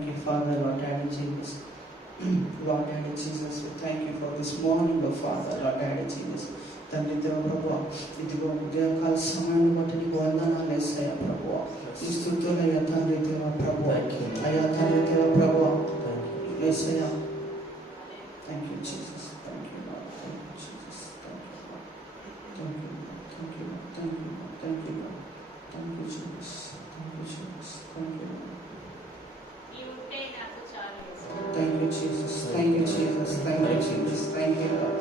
Thank you, Father, Lord Daddy Jesus. Lord Daddy Jesus, we thank you for this morning, oh Father, Lord Daddy Jesus. తండ్రి దేవ ప్రభువా, ఇదిగో ఉదయకాల సమయాన్ని బట్టి నీకు వందనాలు యేసయ్యా ప్రభువా. ఈ స్తుతులయ్యా తండ్రి దేవ ప్రభువా, అయ్యా తండ్రి దేవ ప్రభువా యేసయ్యా. Thank you Jesus, thank you Lord, thank you Jesus, thank you Lord, thank you Lord, thank you Lord, thank you Lord, thank you Jesus, thank you Jesus, thank you Lord. Thank you, Jesus. Thank you, Jesus. Thank you, Jesus. Thank you, Lord.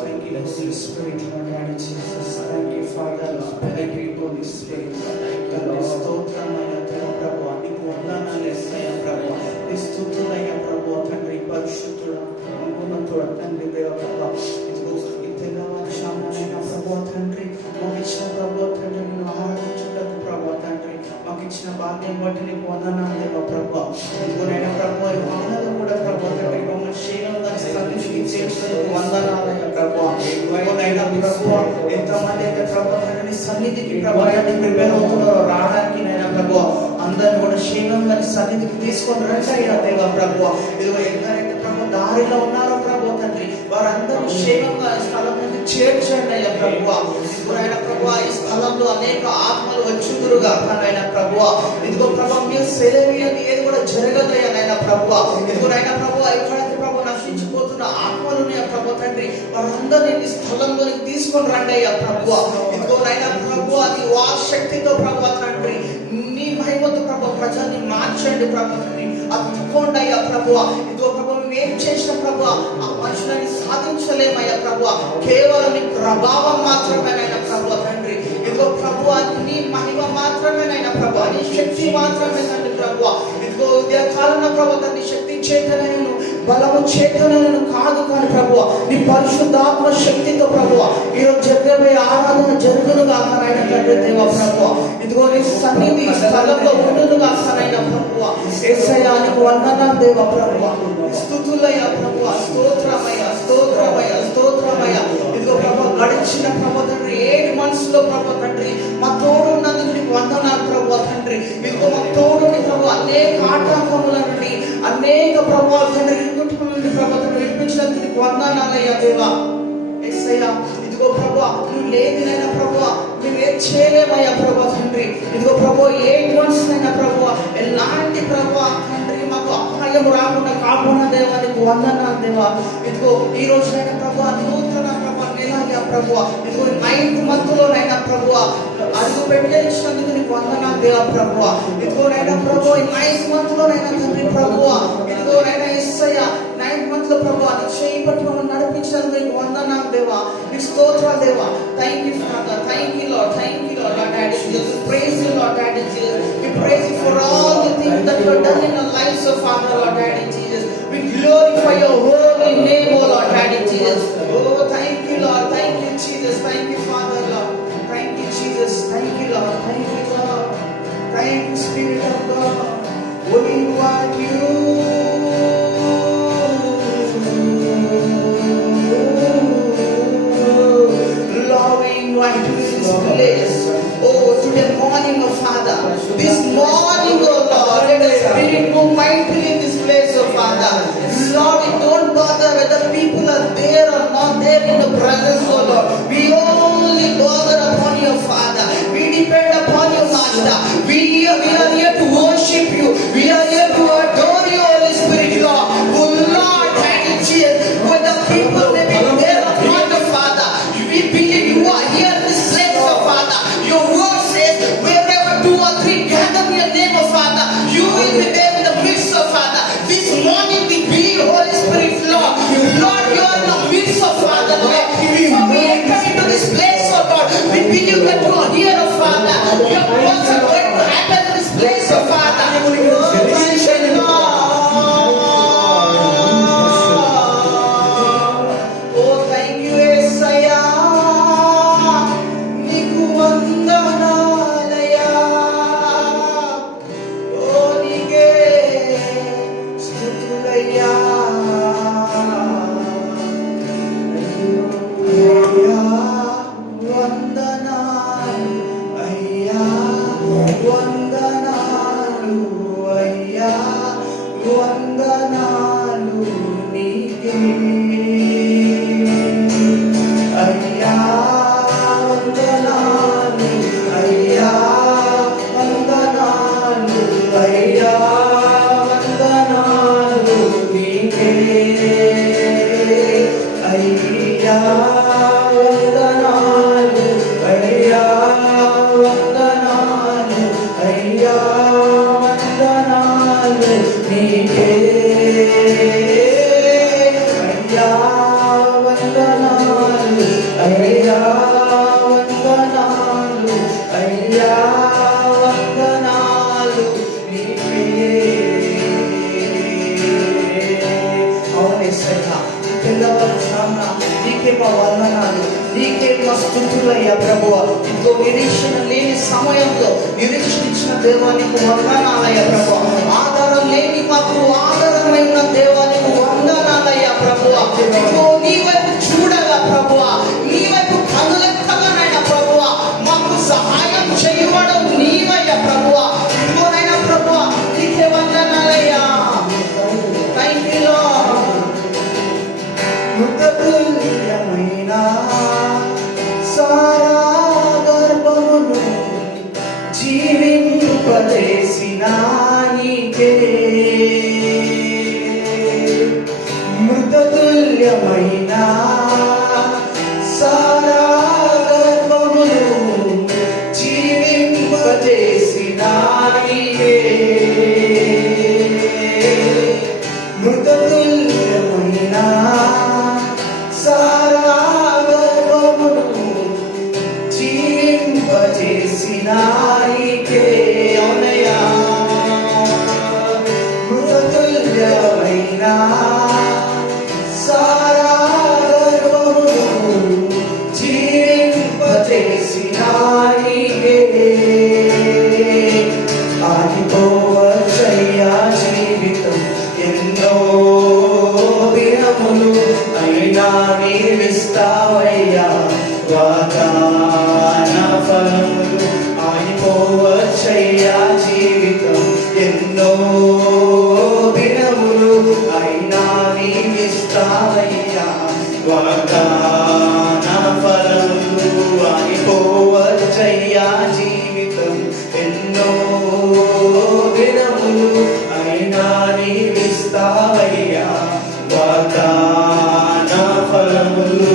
Thank you, Holy Spirit, Lord, Daddy Jesus. Thank you, Father, Lord. Thank you, Holy Spirit, Lord. Lord, స్తోత్రమయ్యా దేవ ప్రభువా, నీకు వందనాలు యేసయ్యా ప్రభువా. నీ స్తుతులయ్యా ప్రభువా తండ్రి, పరిశుద్ధుడా, మహోన్నతుడా తండ్రి దేవ ప్రభువా. ఇదిగో ఈ తెల్లవారుజామునైనా ప్రభువా తండ్రి, మాకు ఇచ్చిన ప్రభువా తండ్రి, నిన్ను ఆరాధించుటకు ప్రభువా తండ్రి, మాకు ఇచ్చిన భాగ్యం బట్టి నీకు వందనాలు దేవ ప్రభువా. ఇదిగోనైనా ప్రభువా, ఈ వాహనాలు కూడా ప్రభువా తండ్రి, మమ్మల్ని క్షేమంగా సన్నిధికి చేర్చినందుకు వందనాలయ్యా ప్రభువా. ఇదిగోనైనా ప్రభువా, ఎంతమంది అయితే ప్రభువా తండ్రి నీ సన్నిధికి ప్రభువా తండ్రి ప్రిపేర్ అవుతున్నారో రావడానికి నైనా ప్రభువా, అందరిని కూడా క్షేమంగా నీ సన్నిధికి తీసుకొని రండి దేవ ప్రభువా. ఇదిగో ఎవరైతే ప్రభు దారిలో ఉన్నారో ప్రభువా తండ్రి, వారందరూ క్షేమంగా ఈ స్థలం నుండి చేర్చండి అయ్యా ప్రభువా. ఇదిగోనైనా ప్రభువా, ఈ స్థలంలో అనేక ఆత్మలు వచ్చుదురుగా నాయనా ప్రభువా. ఇదిగో ప్రభు మీరు సెలవీయండి, ఏది కూడా జరగదయ్యా నైనా ప్రభువా. ఇదిగోనైనా ప్రభువా, ఎక్కడైతే ప్రభు నశించిపోతున్న ఆత్మలు ఉన్నాయా ప్రభు తండ్రి, వారందరినీ ఈ స్థలంలోనికి తీసుకొని రండి అయ్యా ప్రభువా. ఇదిగోనైనా ప్రభువా, నీ వాక్ శక్తితో ప్రభు తండ్రి, నీ మహిమతో ప్రభు ప్రజల్ని మార్చండి ప్రభు తండ్రి, అత్తుకోండి అయ్యా ప్రభువా. ఇదిగో ప్రభు మేము చేసిన ప్రభువా ఆ మనుషులని సాధించలేమయ్యా ప్రభువా, కేవలం నీ ప్రభావం మాత్రమేనైనా ప్రభువా తండ్రి. ఇదిగో ప్రభువా, నీ మహిమ మాత్రమేనైనా ప్రభువా, నీ శక్తి మాత్రమే తండ్రి ప్రభువా. ఇదిగో ఉదయకాలంలో ప్రభు తండ్రి, శక్తి చేతనను బలము చేతనను కాదు కానీ ప్రభువా, నీ పరిశుద్ధాత్మ శక్తితో ప్రభువా ఈరోజు జరగబోయే ఆరాధన జరుగును గాక నాయనా తండ్రి దేవ ప్రభువా. ఇదిగో నీ సన్నిధి స్థలంలో ఉండును గాక నాయనా ప్రభువా. యేసయ్యా నీకు వందనాలు దేవ ప్రభువా. స్తుతులయ్యా ప్రభువా, స్తోత్రమయ్యా, స్తోత్రమయ్యా, స్తోత్రమయ్యా. ఇదిగో ప్రభువా, గడిచిన ప్రభు తండ్రి 8 months లో ప్రభు తండ్రి మా తోడున్నందుకు నీకు వందనాలు ప్రభువా తండ్రి. ఇదిగో మా తోడుని ప్రభు అనేక ఆటంకముల నుండి, అనేక ప్రభువా తండ్రి ఇరుకుటముల నుండి ప్రభు తండ్రి విడిపించినందుకు నీకు వందనాలయ్యా దేవా. యేసయ్యా ఇదిగో ప్రభువా, నువ్వు లేనిదైనా ప్రభువా మేము ఏం చేయలేమయ్యా ప్రభువా తండ్రి. ఇదిగో ప్రభువా 8 months అయినా ప్రభువా ఎలాంటి ప్రభువా తండ్రి మాకు అపాయం రాకుండా కాకుండా దేవా నీకు వందనాలు దేవా. ఇదిగో ఈ రోజునైనా ప్రభువా నూతన ప్రభువా నెలగా ప్రభువా, ఇదిగో 9th month లోనైనా ప్రభువా అడుగు పెట్టేసినందుకు నీకు వందనాలు దేవా ప్రభువా. ఇదిగోనైనా ప్రభువా 9th month లోనైనా తండ్రి ప్రభువా, ఇదిగోనైనా యేసయ్యా 9th month లో ప్రభువా నీ చేయి పట్టి మమ్మల్ని నడిపించినందుకు నీకు వందనాలు దేవా, నీ స్తోత్రాలు దేవా. Thank you father, thank you Lord, thank you lord daddy Jesus. Praise you Lord Daddy Jesus. We praise you for all the things that you have done in our lives, oh Father Lord Daddy Jesus. We glorify your holy name, oh Lord Daddy Jesus. Oh thank you Lord, thank you Jesus, thank you Father Lord, thank you Jesus, thank you Lord, thank you Lord, thank you Spirit of God. We invite you, Lord, we invite you in this place. Oh, today morning, oh Father, this morning, oh Lord, let the Spirit move mightily in this place, oh Father. Lord, we don't bother whether people are there or not there in the presence, oh Lord. We only bother upon your Father. We depend upon your Master. We are here to worship you. We are here to adore you, Holy Spirit, Lord. Oh Lord, thank you, Jesus. When the people may be there or not, oh Father, we believe you are here in this place, oh Father. Your word says, wherever 2 or 3 gather in your name, oh Father, you will be there in the midst, oh Father. This morning we believe, Holy Spirit, Lord. Lord, you are in the midst, oh Father, Lord. Before we enter into this place, oh Lord, we believe that you are here, oh Father. Your works are going to happen in this place, వందనాలు నీకే అయ్యా వందనాలు అయ్యా వందనాలు అయ్యా వందనాలు నీకే అయ్యా వందనాలు అయ్యా వందనాలు అయ్యా వందనాలు నీకే అయ్యా వందనాలు అయ్యా వందనాలు అయ్యా వందనాలు నీకే అవునేసయ్యా తెల్లవారుజామున నీకే మా వందనాలు నీకే మా స్తుతులయ్యా ప్రభువా ఇదిగో నిరీక్షణ లేని సమయంలో నిరీక్షణ ఇచ్చిన దేవానికి వందనాలయ్యా ప్రభువా ఆధారం లేని మాకు ఆధారమైన దేవానికి వందనాలయ్యా ప్రభువా ఇదిగో నీ వైపు చూడగా ప్రభువా నీ వైపు కనులెత్తగానైనా ప్రభువా మాకు సహాయం చేయడం నీవయ్యా ప్రభువా ఇదిగోనైనా ప్రభువా నీకే వందనాలయ్యా థ్యాంక్ యూ లార్డ్ మృతతుల్యమైన సారా గర్భమును జీవింపజేసిన నీకే మృతతుల్యమైన సారా గర్భమును జీవింపజేసిన నీకే మృతతుల్యమైన సారా గర్భమును జీవింపజేసిన నీకే అవునయ్యా మృతతుల్యమైన సారా గర్భమును జీవింపజేసిన నీకే ఆగిపోవచ్చయ్యా జీవితం ఎన్నో దినములు అయినా నీవిస్తావయ్యా వాగ్దాన ఫలములు ఆగిపోవచ్చయ్యా జీవితం ఎన్నో దినములు అయినా నీవిస్తావయ్యా వాగ్దాన ఫలములు ఆగిపోవచ్చయ్యా జీవితం ఎన్నో దినములు అయినా నీవిస్తావయ్యా వాగ్దాన ఫలములు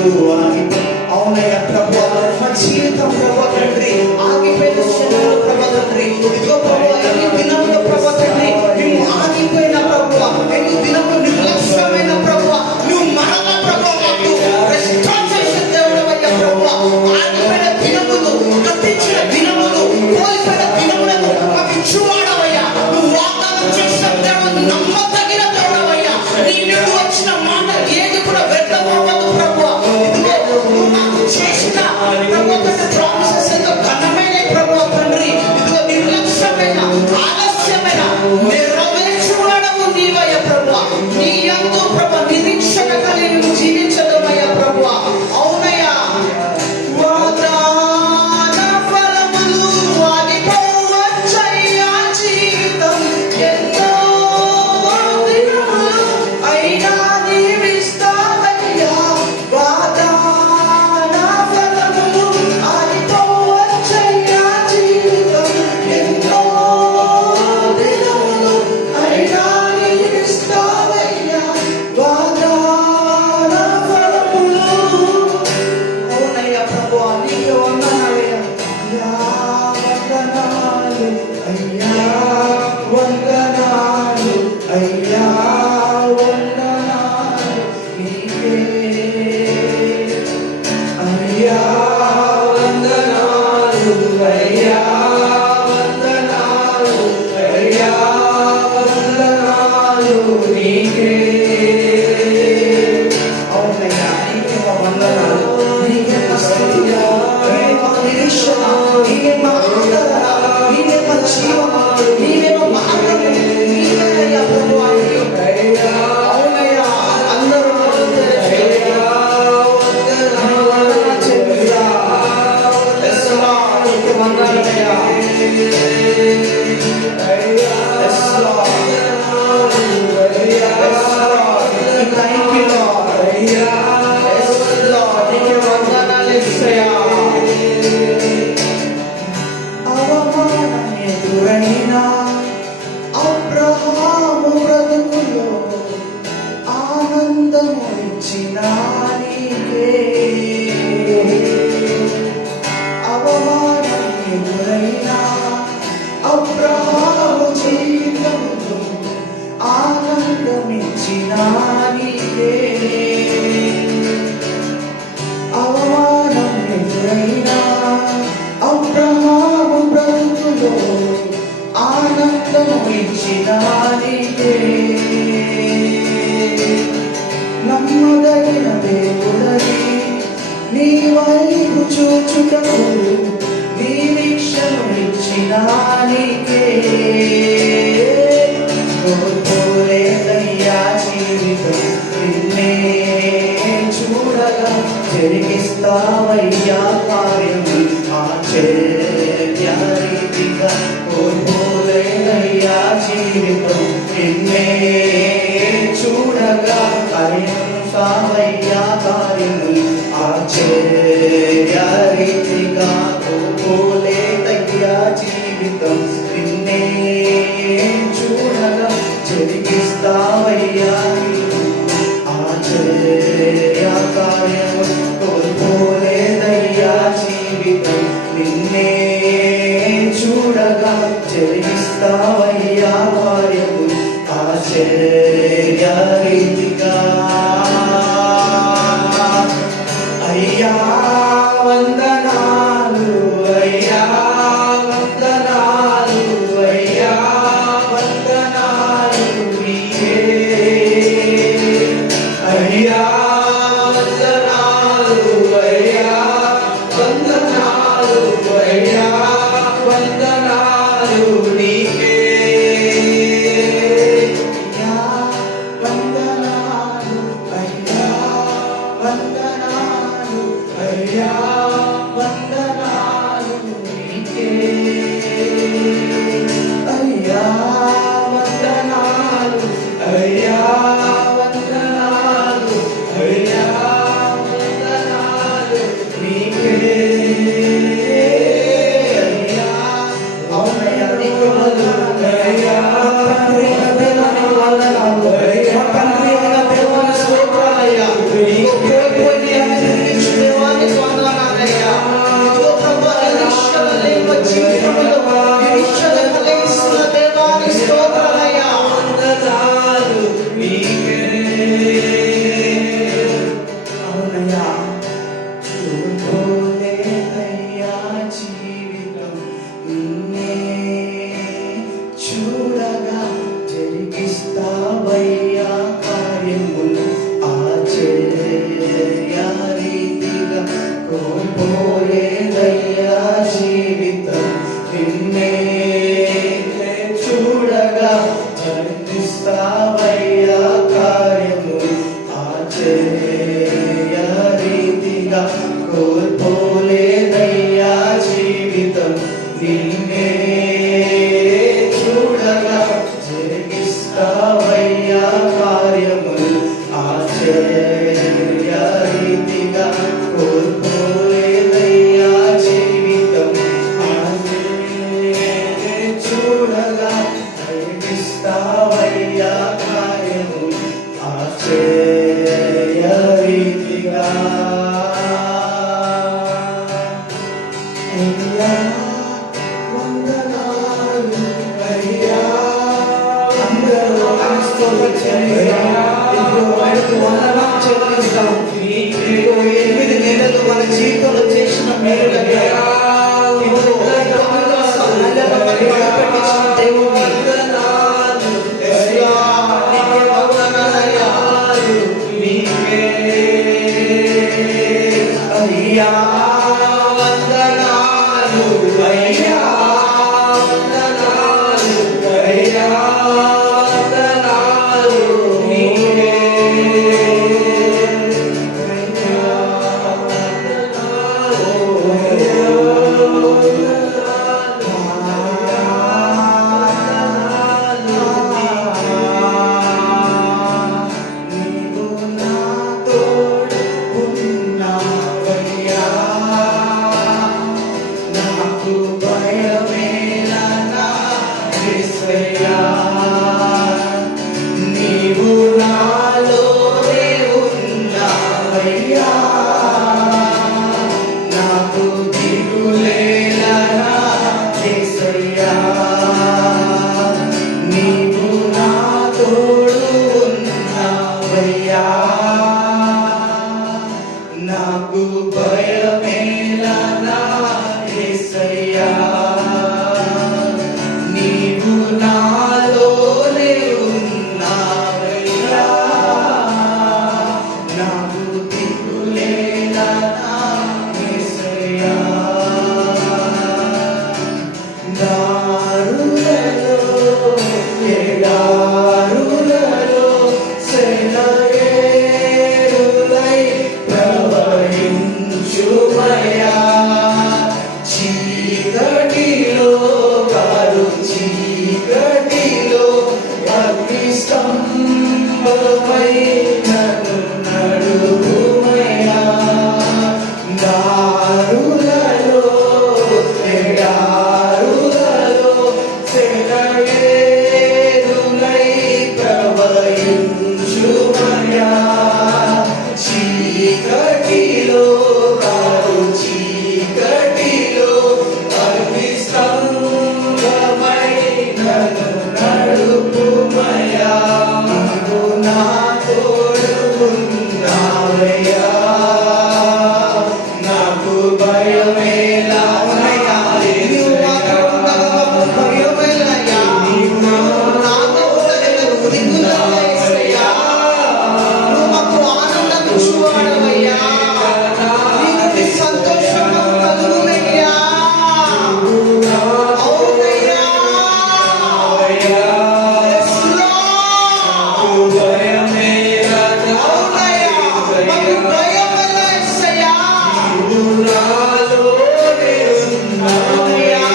అవునయ్యా ప్రభువా మా జీవితం ప్రభువా తండ్రి ఆగిపోయిన క్షణంలో ప్రభువా తండ్రి ఇదిగో ప్రభువా ఎన్ని దినములు ప్రభువా తండ్రి నువ్వు ఆగిపోయిన ప్రభువా ఎన్ని దినములు నిర్లక్ష్యమైన ప్రభువా నువ్వు మరల ప్రభువా మాకు రెస్టార్ చేసిన దేవుడవయ్యా ప్రభువా ఆగిపోయిన దినములు గతించిన దినములు కోల్పోయిన దినములను మాకు ఇచ్చువాడవయ్యా నువ్వు వాగ్దానం చేసిన దేవుడు నమ్మదగిన దేవుడవయ్యా నీ నుండి వచ్చిన మాట ఏది కూడా వ్యర్థమవ్వదు ప్రభువా ఇదిగో నువ్వు మాకు చేసిన ప్రభువా తండ్రి ప్రామిసెస్ ఎంతో ఘనమైన ప్రభువా తండ్రి ఇదిగో నిర్లక్ష్యమైన ఆలస్యమైన నెరవేర్చువాడవు నీవయ్యా ప్రభువా నీ యందు ప్రభువా నిరీక్షణ కలిగి నువ్వు జీవించదమయ్యా ప్రభువా అవునయ్యా వాగ్దాన ఫలములు ఆగిపోవచ్చయ్యా జీవితం ఎన్నో దినములు అయినా నీవి ఆనందమిచ్చిన నీకే అవమానం ఎదురైనా అబ్రహాము బ్రతుకులో ఆనందం ఇచ్చిన నీకే నమ్మదగిన దేవుడని నీ వైపు చూచుటకు నిరీక్షను ఇచ్చిన నీకే కోల్పోలేదయ్యా జీవితం నిన్నే చూడగా జరిగిస్తావయ్యా కార్యం ఆశ్చర్యరీతిగా కోల్పోలేదయ్యా జీవితం నిన్నే చూడగా కరుణిస్తావయ్యా కార్యము ఆశ్చర్యరీతిగా కోల్పోలేదయ్యా జీవితం నిన్నే చూడగా జరిగిస్తావయ్యా ఆశ్చర్య కార్యము కోల్పోలేదయ్యా జీవితం నిన్నే చూడగా జరిగిస్తావయ్యా కార్యము ఆశ్చర్యరీతిగా అయ్యా వందనాలు అయ్యా వందనాలు అయ్యా వందనాలు నీకే అయ్యా వందనాలు అయ్యా వందనాలు అయ్యా వందనాలు నీకే అయ్యా వందనాలు అయ్యా వందనాలు అయ్యా వందనాలు నీకే అయ్యా వందనాలు అయ్యా వందనాలు అయ్యా వందనాలు నీకే అయ్యా అవునయ్యా నీకు వందనాలు అయ్యా దేవానికి వందనాలు అయ్యా దేవానికి స్తోత్రాలయ్యా నీకు దేవానికి వందనాలయ్యా ఇదిగో ప్రభువా నిరీక్షణ లేని జీవితంలో నిరీక్షణ కలిగిస్తున్న దేవానికి స్తోత్రాలయ్యా వందనాలు నీకే అవునయ్యా కోల్పోలేదయ్యా జీవితం నిన్నే చూడగా జరిగిస్తావయ్యా కార్యములు ఆశ్చర్యరీతిగా కోల్పోలేదయ్యా జీవితం నిన్నే చూడగా జరిగిస్తావయ్యా కార్యములు ఆశ్చర్యరీతిగా కోల్పోలేదయ్యా జీవితం నిన్నే చూడగా జరిగిస్తావయ్యా కార్యములు ఆశ్చర్యరీతిగా కోల్పోలేదయ్యా జీవితం చూడగా జరిగిస్తావయ్యా కార్యములు ఆశ్చర్యరీతిగా అయ్యా వందనాలు అయ్యా అందరూ స్తోత్రం చెల్లిస్తాం ఆయనకు వందనాలు చెల్లిస్తాం ఇదిగో 8 నెలలు మన జీవితంలో చేసిన మేలుగా ఇదిగో సహాయంగా పెట్టించిన దేవుని అయ్యా నీకే వందనాలయ్యా నీకే అయ్యా వందనాలు అయ్యా వందనాలు అయ్యా వందనాలు నీకే అయ్యా వందనాలు స్తంభమై నన్ను నడుపుమయ్యా. దారులలో ఎడారులలో సెలయేరులై ప్రవహించుమయ్యా. చీకటిలో కారు చీకటిలో అగ్ని స్తంభమై నన్ను నడుపుమయ్యా. నీవు నా తోడు ఉన్నావయ్యా. నాకు భయమేలా ఉన్నాయా. నీవు మాత్రం ఉండగా మాకు భయమేలయ్యా. నీవు నాతో ఉండగలవు దిగులయ్యా. నువ్వు మాకు ఆనందం ఇచ్చువాడవయ్యా. నీకు నీ సంతోషము కలుగునయ్యా. అవునయ్యా. Yes, Lord. అవునయ్యా. మాకు భయమేలా యేసయ్యా. అవునయ్యా.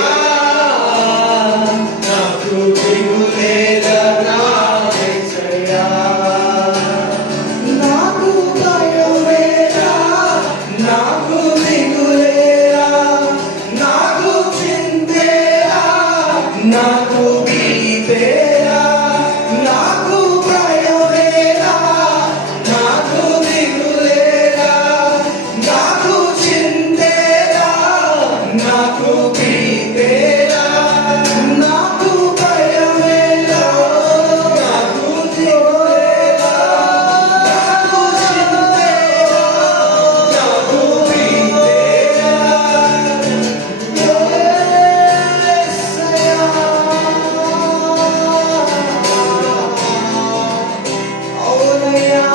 నాకు దిగులేలా నా యేసయ్యా. నాకు భయమేలా, నాకు దిగులేలా, నాకు చింతేలా, నాకు భీతేలా. నాకు భయమేలా, నాకు దిగులేలా, నాకు చింతేలా, నాకు భీతేలా. నాకు భయమేలా, నాకు దిగులేలా, నాకు చింతేలా, నాకు భీతేలా. యేసయ్యా. అవునయ్యా.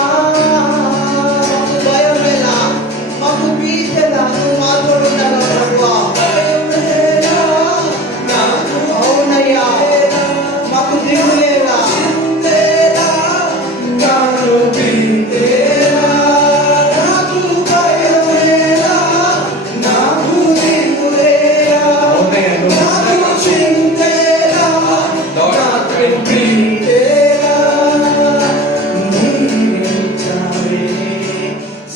మాకు భయమేలా, మాకు భీతేలా, నువ్వు మాతో ఉండగా ప్రభువా. భయమేలా, నాకు అవునయ్యా. మాకు దిగులేలా, చింతేలా, నాకు భీతేలా. నాకు భయమేలా, నాకు దిగులేలా, నాకు చింతేలా, నాకు భీతేలా. నీవే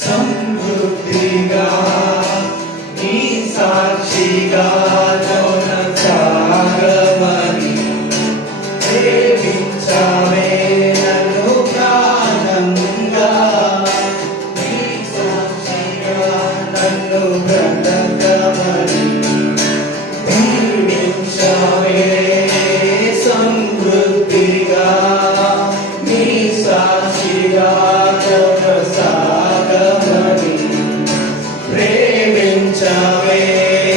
సమృద్ధిగా నీ సాక్షిగా నౌన సాగమని ప్రేమించావే నన్ను ప్రాణంగా. నీ సాక్షిగా నన్ను బ్రతకమని ప్రేమించావే సమృద్ధిగా నీ సాక్షిగా సాగమని ప్రేమించావే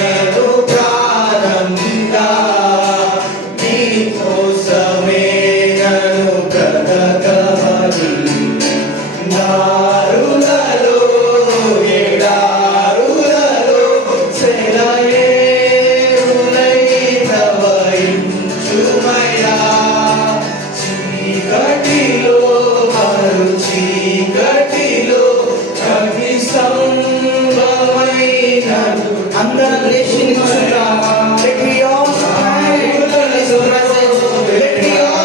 నన్ను ప్రాణంగా. నీ కోసమే నన్ను బ్రతకమని దారులలో ఎడారులలో సెలయేరులై ప్రవహించుమయ్యా. చీకటిలో మరు చీకటిలో అగ్ని స్తంభమై నన్ను అందరం లేచి నిల్చుందాం. Let me all stand in His presence. Let me all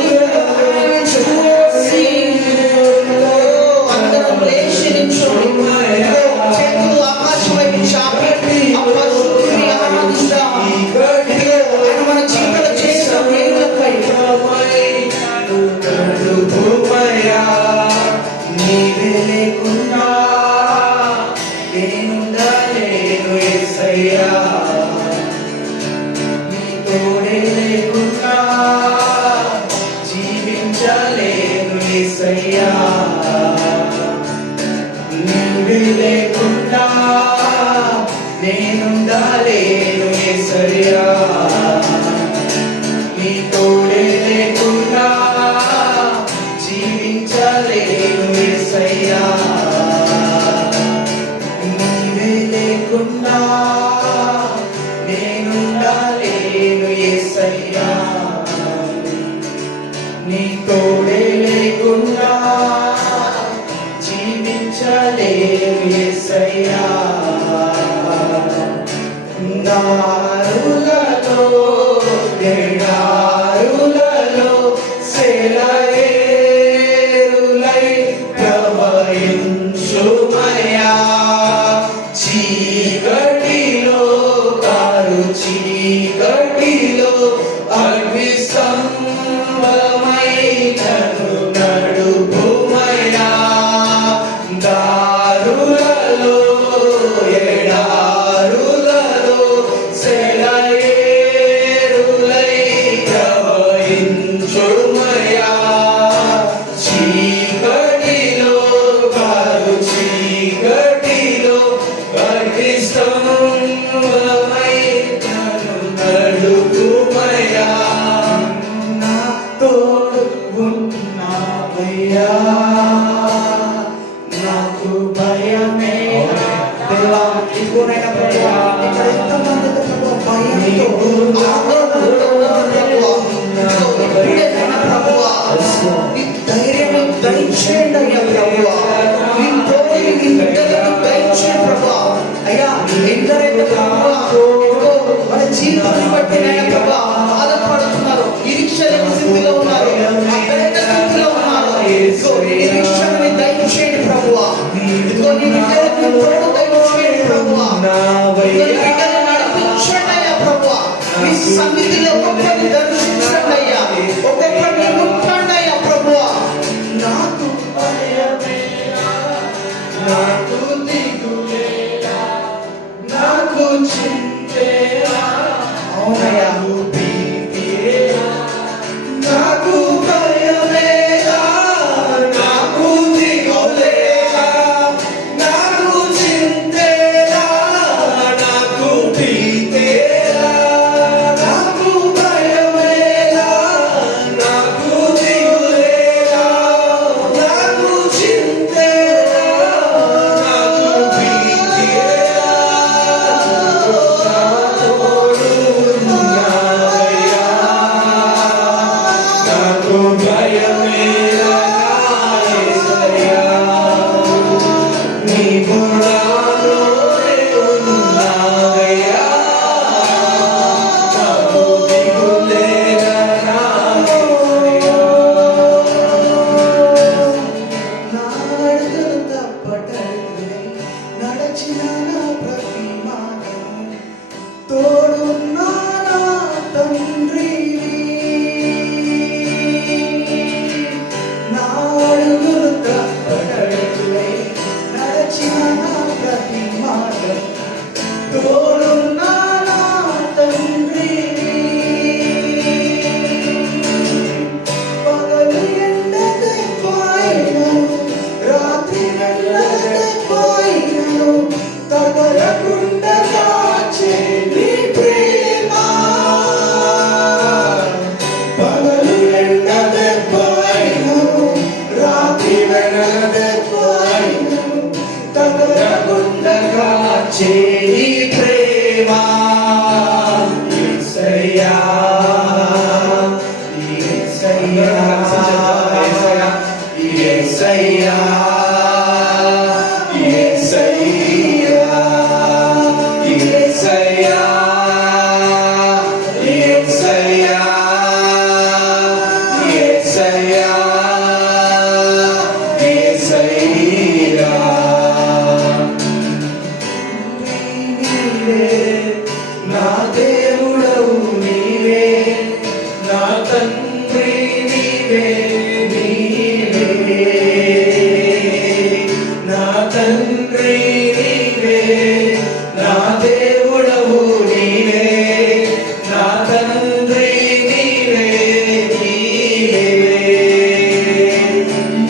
lift our hands and sing. అందరం లేచి నిల్చోండి. చేతులు ఆకాశం వైపు చాపి ఆ పరిశుద్ధుని ఆరాధిస్తాం. ఆయన మన జీవితంలో చేసిన మేలులపై నడుపుమయ్యా. నీవే లేకుండా నేనుండలేను యేసయ్యా. నీ తోడే లేకుండా జీవించలేను యేసయ్యా. నీవే లేకుండా నేనుండలేను యేసయ్యా. నీ తోడే లేకుండా జీవించలేను యేసయ్యా. నీవే లేకుండా నేనుండలేను యేసయ్యా. నీ తోడే లేకుండా జీవించలేను యేసయ్యా. దారులలో ఎడారులలో సెలయేరులై అయ్యా నాకు భయమే దేవా. ఇదిగోనైనా ప్రభువా, ఇక్కడ ఎంతమంది ప్రభువా భయంతో ఆందోళనతో ఉన్నారు ప్రభువా. ఇప్పుడేనైనా ప్రభువా నీ ధైర్యం దయచేయండి అయ్యా ప్రభువా. నీ తోడు నీ బిడ్డలకు దయచేయండి ప్రభువా. అయ్యా ఎందరైతే ప్రభువా ఇదిగో మన జీవితాన్ని బట్టి నాయన ప్రభువా బాధపడుతున్నారు, నిరీక్షణ స్థితిలో ఉన్నారు, అపేక్ష స్థితిలో ఉన్నారు. ఇదిగో నిరీక్షణని దయచేయండి ప్రభువా. ఇదిగో నీ బిడ్డలకు తోడు దయచేయండి ప్రభువా. నీ బిడ్డలను నడిపించండి అయ్యా ప్రభువా. నీ సన్నిధిలో ఒక్కొక్కరిని దర్శించండి అయ్యా, ఒక్కొక్కరిని ముట్టండి అయ్యా ప్రభువా. నాకు భయమేలా, నాకు దిగులేలా, నాకు చింతేలా, అవునయ్యా భీతియేలా, నాకు భయమేలా, నాకు దిగులేలా, నాకు చింతేలా, నాకు భీతియేలా, నాకు భయమేలా, నాకు దిగులేలా, నాకు చింతేలా, నాకు భీతియేలా, నా తోడు ఉన్నావయ్యా, నాకు భయమేలా యేసయ్యా, నీవు నాలోనే ఉన్నావయ్యా, నాకు దిగులేలా నా యేసయ్యా. నాడుగులు తప్పటలే నడచిన నా ప్రతి మార్గం తోడున్నా నా తండ్రివి. నాడుగులు తప్పటలే నడచిన నా ప్రతి మార్గం తోడున్నా నా తండ్రివి. పగలు ఎండదే పోయినను, రాత్రి వెళ్ళదే పోయినను, తగలకుండా కాచే నీ ప్రేమ. పగలు ఎండదే పోయినను, రాత్రి వెళ్ళదే పోయినను, తగలకుండా కాచే నీ ప్రేమ. యేసయ్యా, యేసయ్యా, యేసయ్యా, యేసయ్యా, యేసయ్యా, యేసయ్యా, యేసయ్యా, యేసయ్యా. నీవే నా దేవుడవు, నీవే నా తండ్రి, నీవే నీవే నా తండ్రి, నీవే నా దేవుడవు, నీవే నా తండ్రి, నీవే నీవే.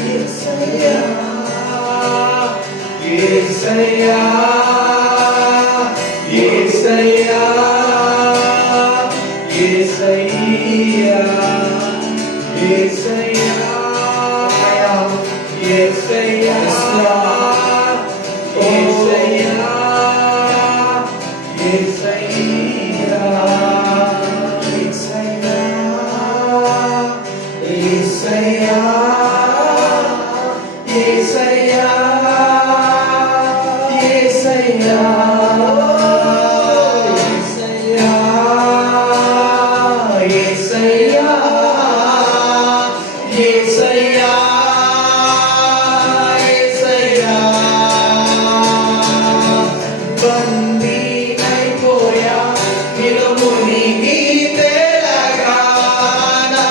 యేసయ్యా, యేసయ్యా, యేసయ్యా, యేసయ్యా, యేసయ్యా, యేసయ్యా, యేసయ్యా, యేసయ్యా, యేసయ్యా, యేసయ్యా, యేసయ్యా, యేసయ్యా, యేసయ్యా, యేసయ్యా. బందీనైపోయా నిలుమునిగి తేలగా, నా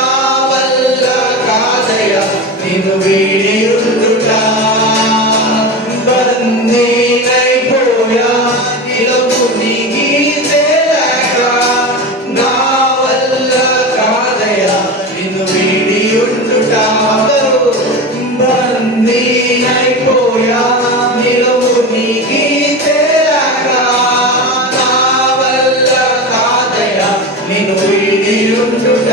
వల్ల కాదయ్యా నిన్ను వీడి ఉండుట. బందీనైపోయా నిలుమునిగి తేలగా, నా వల్ల కాదయ్యా నిన్ను వీడి ఉండుట. బందీనైపోయా నిలుమునిగి తేలగా, నా వల్ల కాదయ్యా నిన్ను వీడి ఉండుట.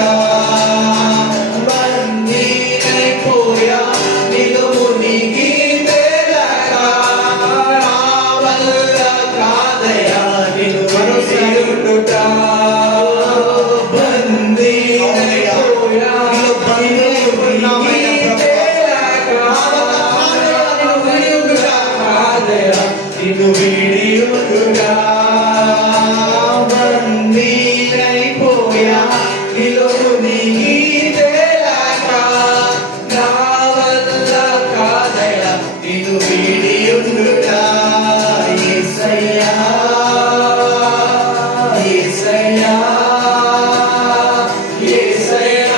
బందీనైపోయా వీడియుడుగా బందీనైపోయా నీలో మునిగి తేలాక నా వల్ల కాదయా నిన్ను వీడియుడుగా యేసయ్యా యేసయ్యా యేసయ్యా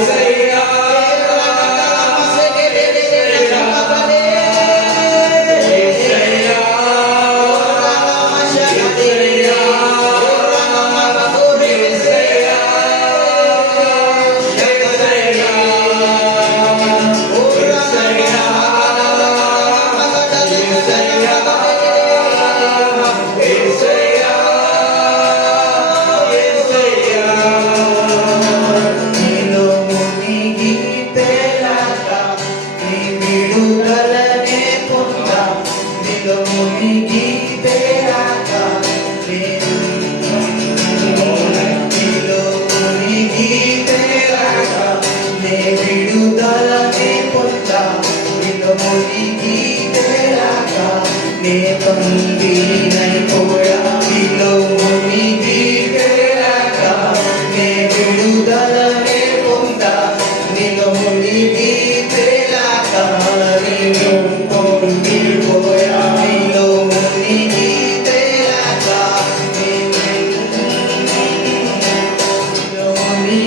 యేసయ్యా యేసయ్యా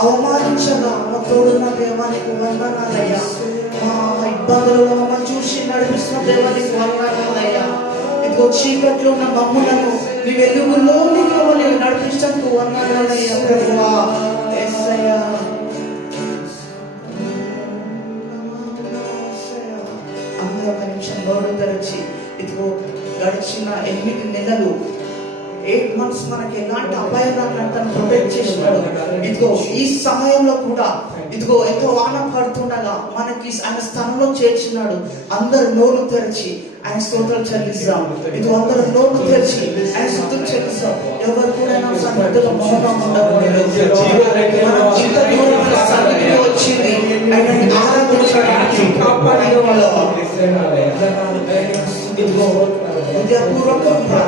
అవమానించగా మా తోడున్న దేవానికి వందనాలయ్యా. మా ఇబ్బందులలో మమ్మల్ని చూసి నడిపిస్తున్న దేవానికి వందనాలయ్యా. ఇదిగో చీకట్లో ఉన్న మమ్ములను నీ వెలుగులోనికి మమ్మల్ని నడిపించడానికి వందనాలయ్యా ప్రభువా. యేసయ్యా అందరూ ఒక నిమిషం గౌరవ తెరచి ఇదిగో గడిచిన 8 నెలలు మనసు మనకి ఎలాంటి అపాయాన్ని తను ప్రొటెక్ట్ చేసినాడు. ఇదిగో ఈ సమయంలో కూడా ఇదిగో ఎంతో వాన పడుతుండగా మనకి ఆయన స్థానంలో చేర్చినాడు. అందరు నోరు తెరిచి ఆయన స్తోత్రం చెల్లిస్తాం. ఇదిగో అందరూ నోరు తెరిచి ఆయన స్తోత్రం చెల్లిస్తాం. ఎవరు కూడా సన్నిధిలో మౌనం ఉండకూడదు. మనం ఇంత దూరమైన సన్నిధిలో వచ్చింది ఆయనని ఆరాధించడానికి. ఇదిగో హృదయపూర్వకంగా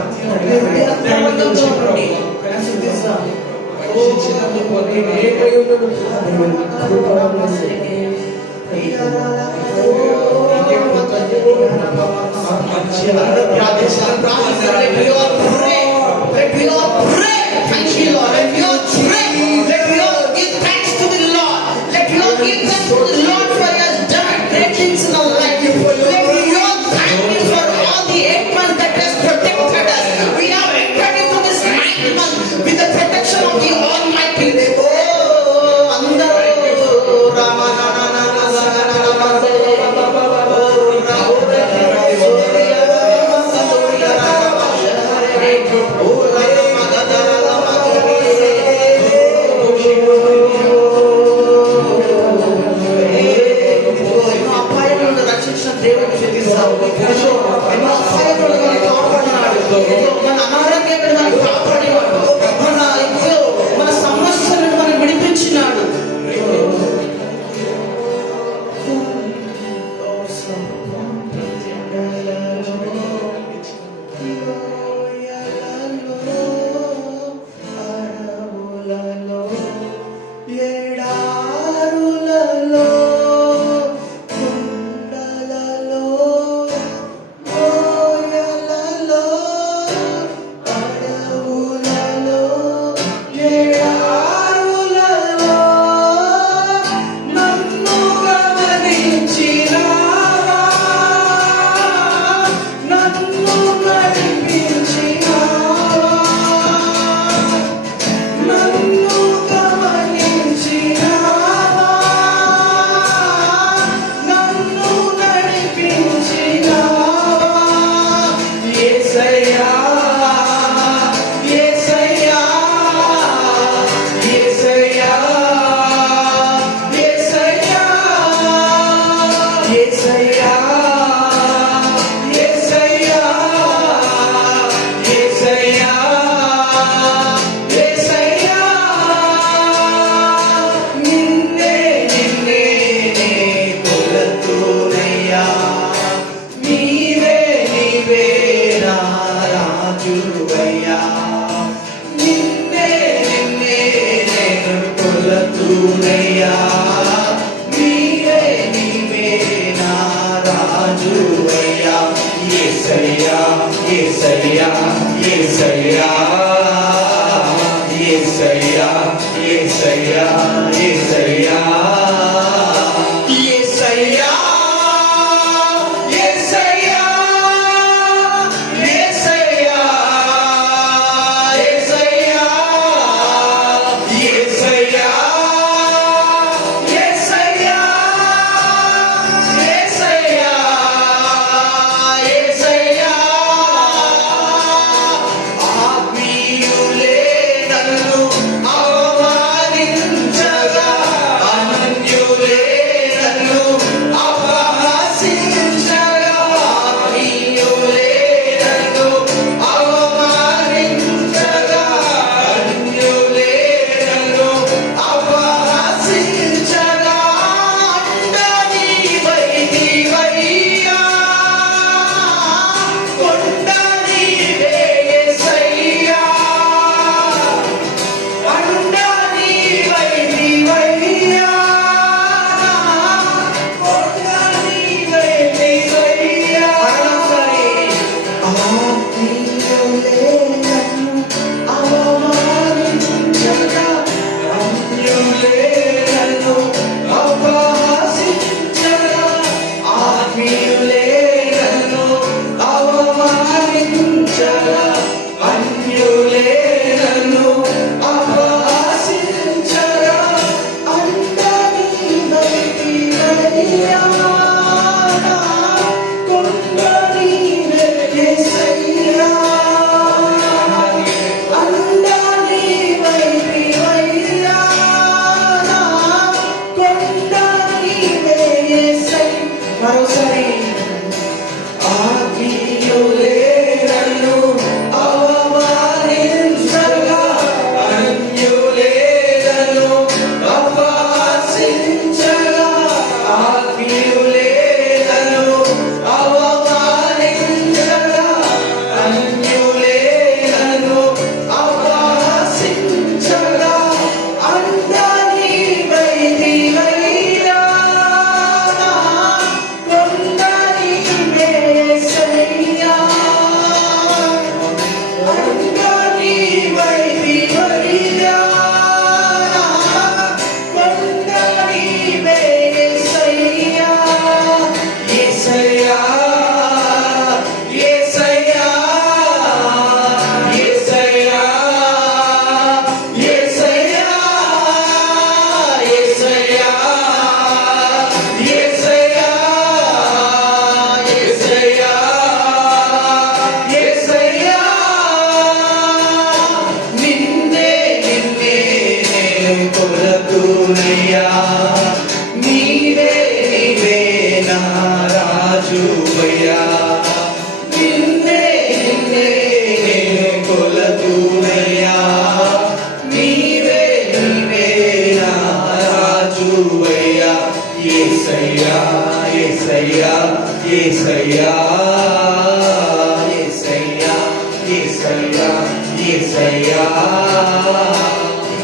యేసయ్యా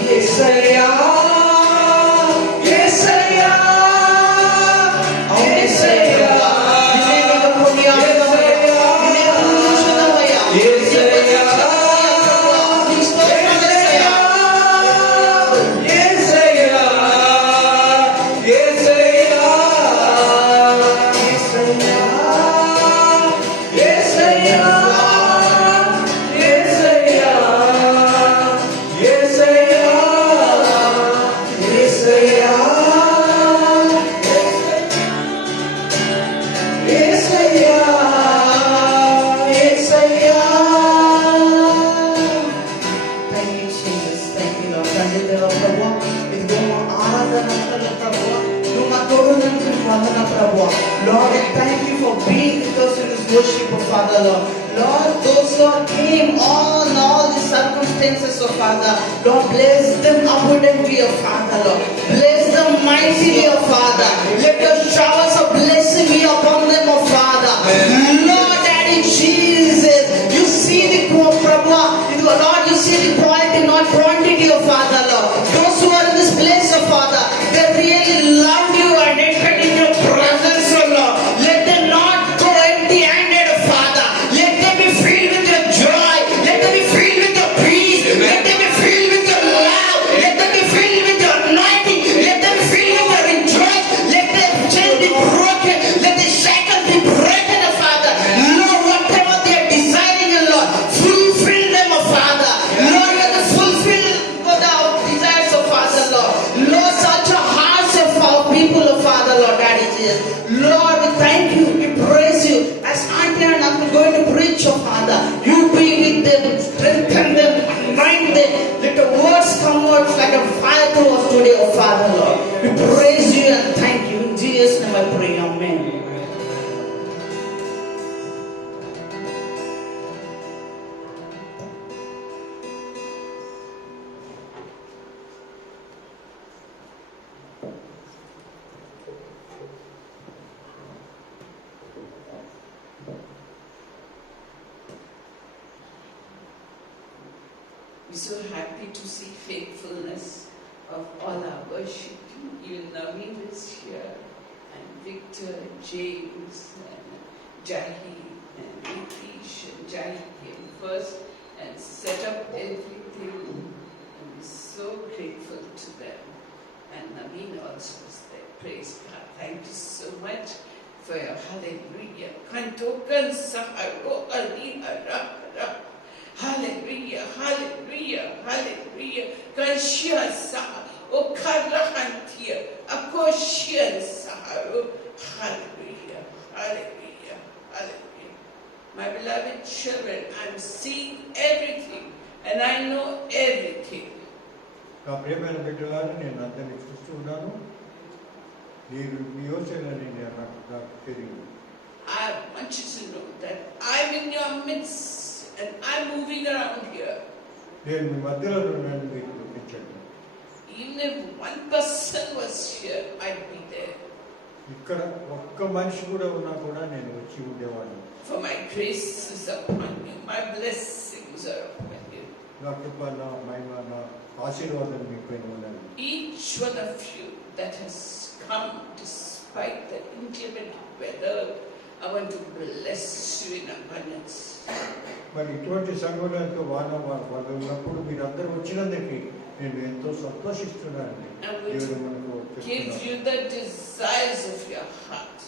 యేసయ్యా యేసయ్యా యేసయ్యా Lord, I thank you for being with us in this worship, oh Father, Lord. Lord, those who came on all the circumstances, oh Father, Lord, bless them abundantly, oh Father, Lord. Bless them mightily, oh Father. Let your showers of blessing be upon them, oh Father. Lord, Daddy Jesus, you see the poor Prabhu, Lord, you see the quality, not quantity, oh Father, Lord. Those who are in this place, oh Father, they really love you and entered in your presence, oh Lord. Let them not go empty-handed, oh Father. Let them be filled with your joy. Let them be filled with your peace. Let them be filled with your love. Let them be filled with your anointing. Let them be filled with your rejoicing. Let the chains be broken. Let the shackles be broken, oh Father. Lord, whatever they are desiring, oh Lord, fulfill them, oh Father. Lord, let us fulfill what our desires, oh Father, Lord. Lord, such a hearts of our people, oh Father, Lord, Daddy Jesus. Lord, we thank you, we praise you. As Auntie and Uncle going to preach, oh Father, you be with them, strengthen them, anoint them. Let the words come out like a fire to us today, oh Father, Lord. We praise you and thank you. In Jesus' name I pray, amen. We're so happy to see faithfulness of all our worship. Even Naveen is here, and Victor, James, and Jahi, and Nitish, and Jahi came first and set up everything. And we're so grateful to them. And Naveen also was there. Praise God. Thank you so much for your hallelujah. Kantokan saharo ali ara. Hallelujah, hallelujah, hallelujah. Kanshia saha, o karahantia, akoshian saharo. Hallelujah, hallelujah, hallelujah. My beloved children, I'm seeing everything and I know everything. నా ప్రియమైన బిడ్డలారా నేను అందరినీ చూస్తూ ఉన్నాను. మీరు మీ యోచనని నాకు తెలియదు. I want you to know that I'm in your midst and I'm moving around here. నేను మీ మధ్యలో ఉన్నాను, మీరు గుర్తించండి. Even if one person was here, I'd be there. ఇక్కడ ఒక్క మనిషి కూడా ఉన్నా కూడా నేను వచ్చి ఉండేవాడిని. For my grace is upon you, my blessings are upon you. నా కృప, నా మహిమ, నా ఆశీర్వాదం మీపైన ఉన్నది. Each one of you that has come despite the inclement weather, I want to bless you in abundance. మరి ఇటువంటి సంఘటనతో వాళ్ళు ఉన్నప్పుడు మీరందరూ వచ్చినందుకు నేను ఎంతో సంతోషిస్తున్నాను. దేవుడు మనకు give you the desires of your heart.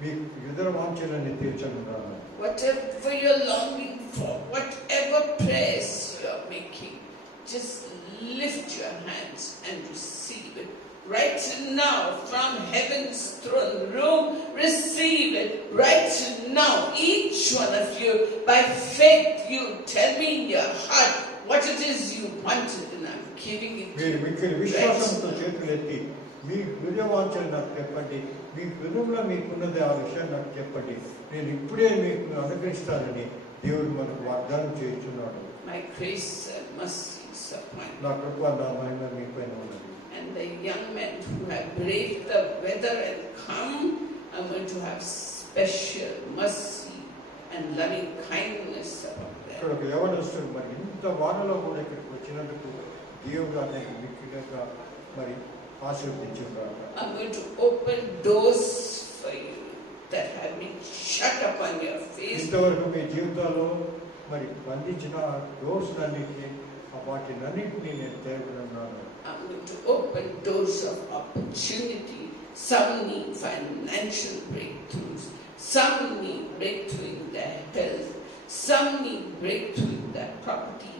మీ హృదయ వాంఛలను తీర్చనున్నాను. Whatever you're longing for, whatever prayers you're making, just lift your hands and receive it. Right now, from heaven's throne room, receive it. Right now, each one of you, by faith, you tell me in your heart what it is you wanted, and I'm giving it to you. మీకు విశ్వాసంతో చేతులెత్తి మీ హృదయ వాంఛలు నాకు చెప్పండి. మీ హృదయంలో మీకున్నది ఆ విషయాన్ని నాకు చెప్పండి. నేను ఇప్పుడే మీకు అనుగ్రహిస్తానని దేవుడు మనకు వాగ్దానం చేస్తున్నాడు. My grace and mercy is upon you. నా కృప, నా మహిమ మీపైన ఉన్నది. And the young men who have braved the weather and come, I'm going to have special mercy and loving kindness upon them. ఇక్కడ ఒక యవనస్తుడు మరి ఇంత వానలో కూడా ఇక్కడికి వచ్చినందుకు దేవుడు అతనికి మిక్కిగా మరి ఆశీర్వదించున్నాడు. I'm going to open doors for you that have been shut upon your face. ఇంతవరకు మీ జీవితాల్లో మరి బంధించిన డోర్స్ అన్నింటినీ వాటినన్నింటినీ నేను తెరవనున్నాను. I'm going to open doors of opportunity. Some need financial breakthroughs. Some need breakthrough in their health. Some need breakthrough in their property.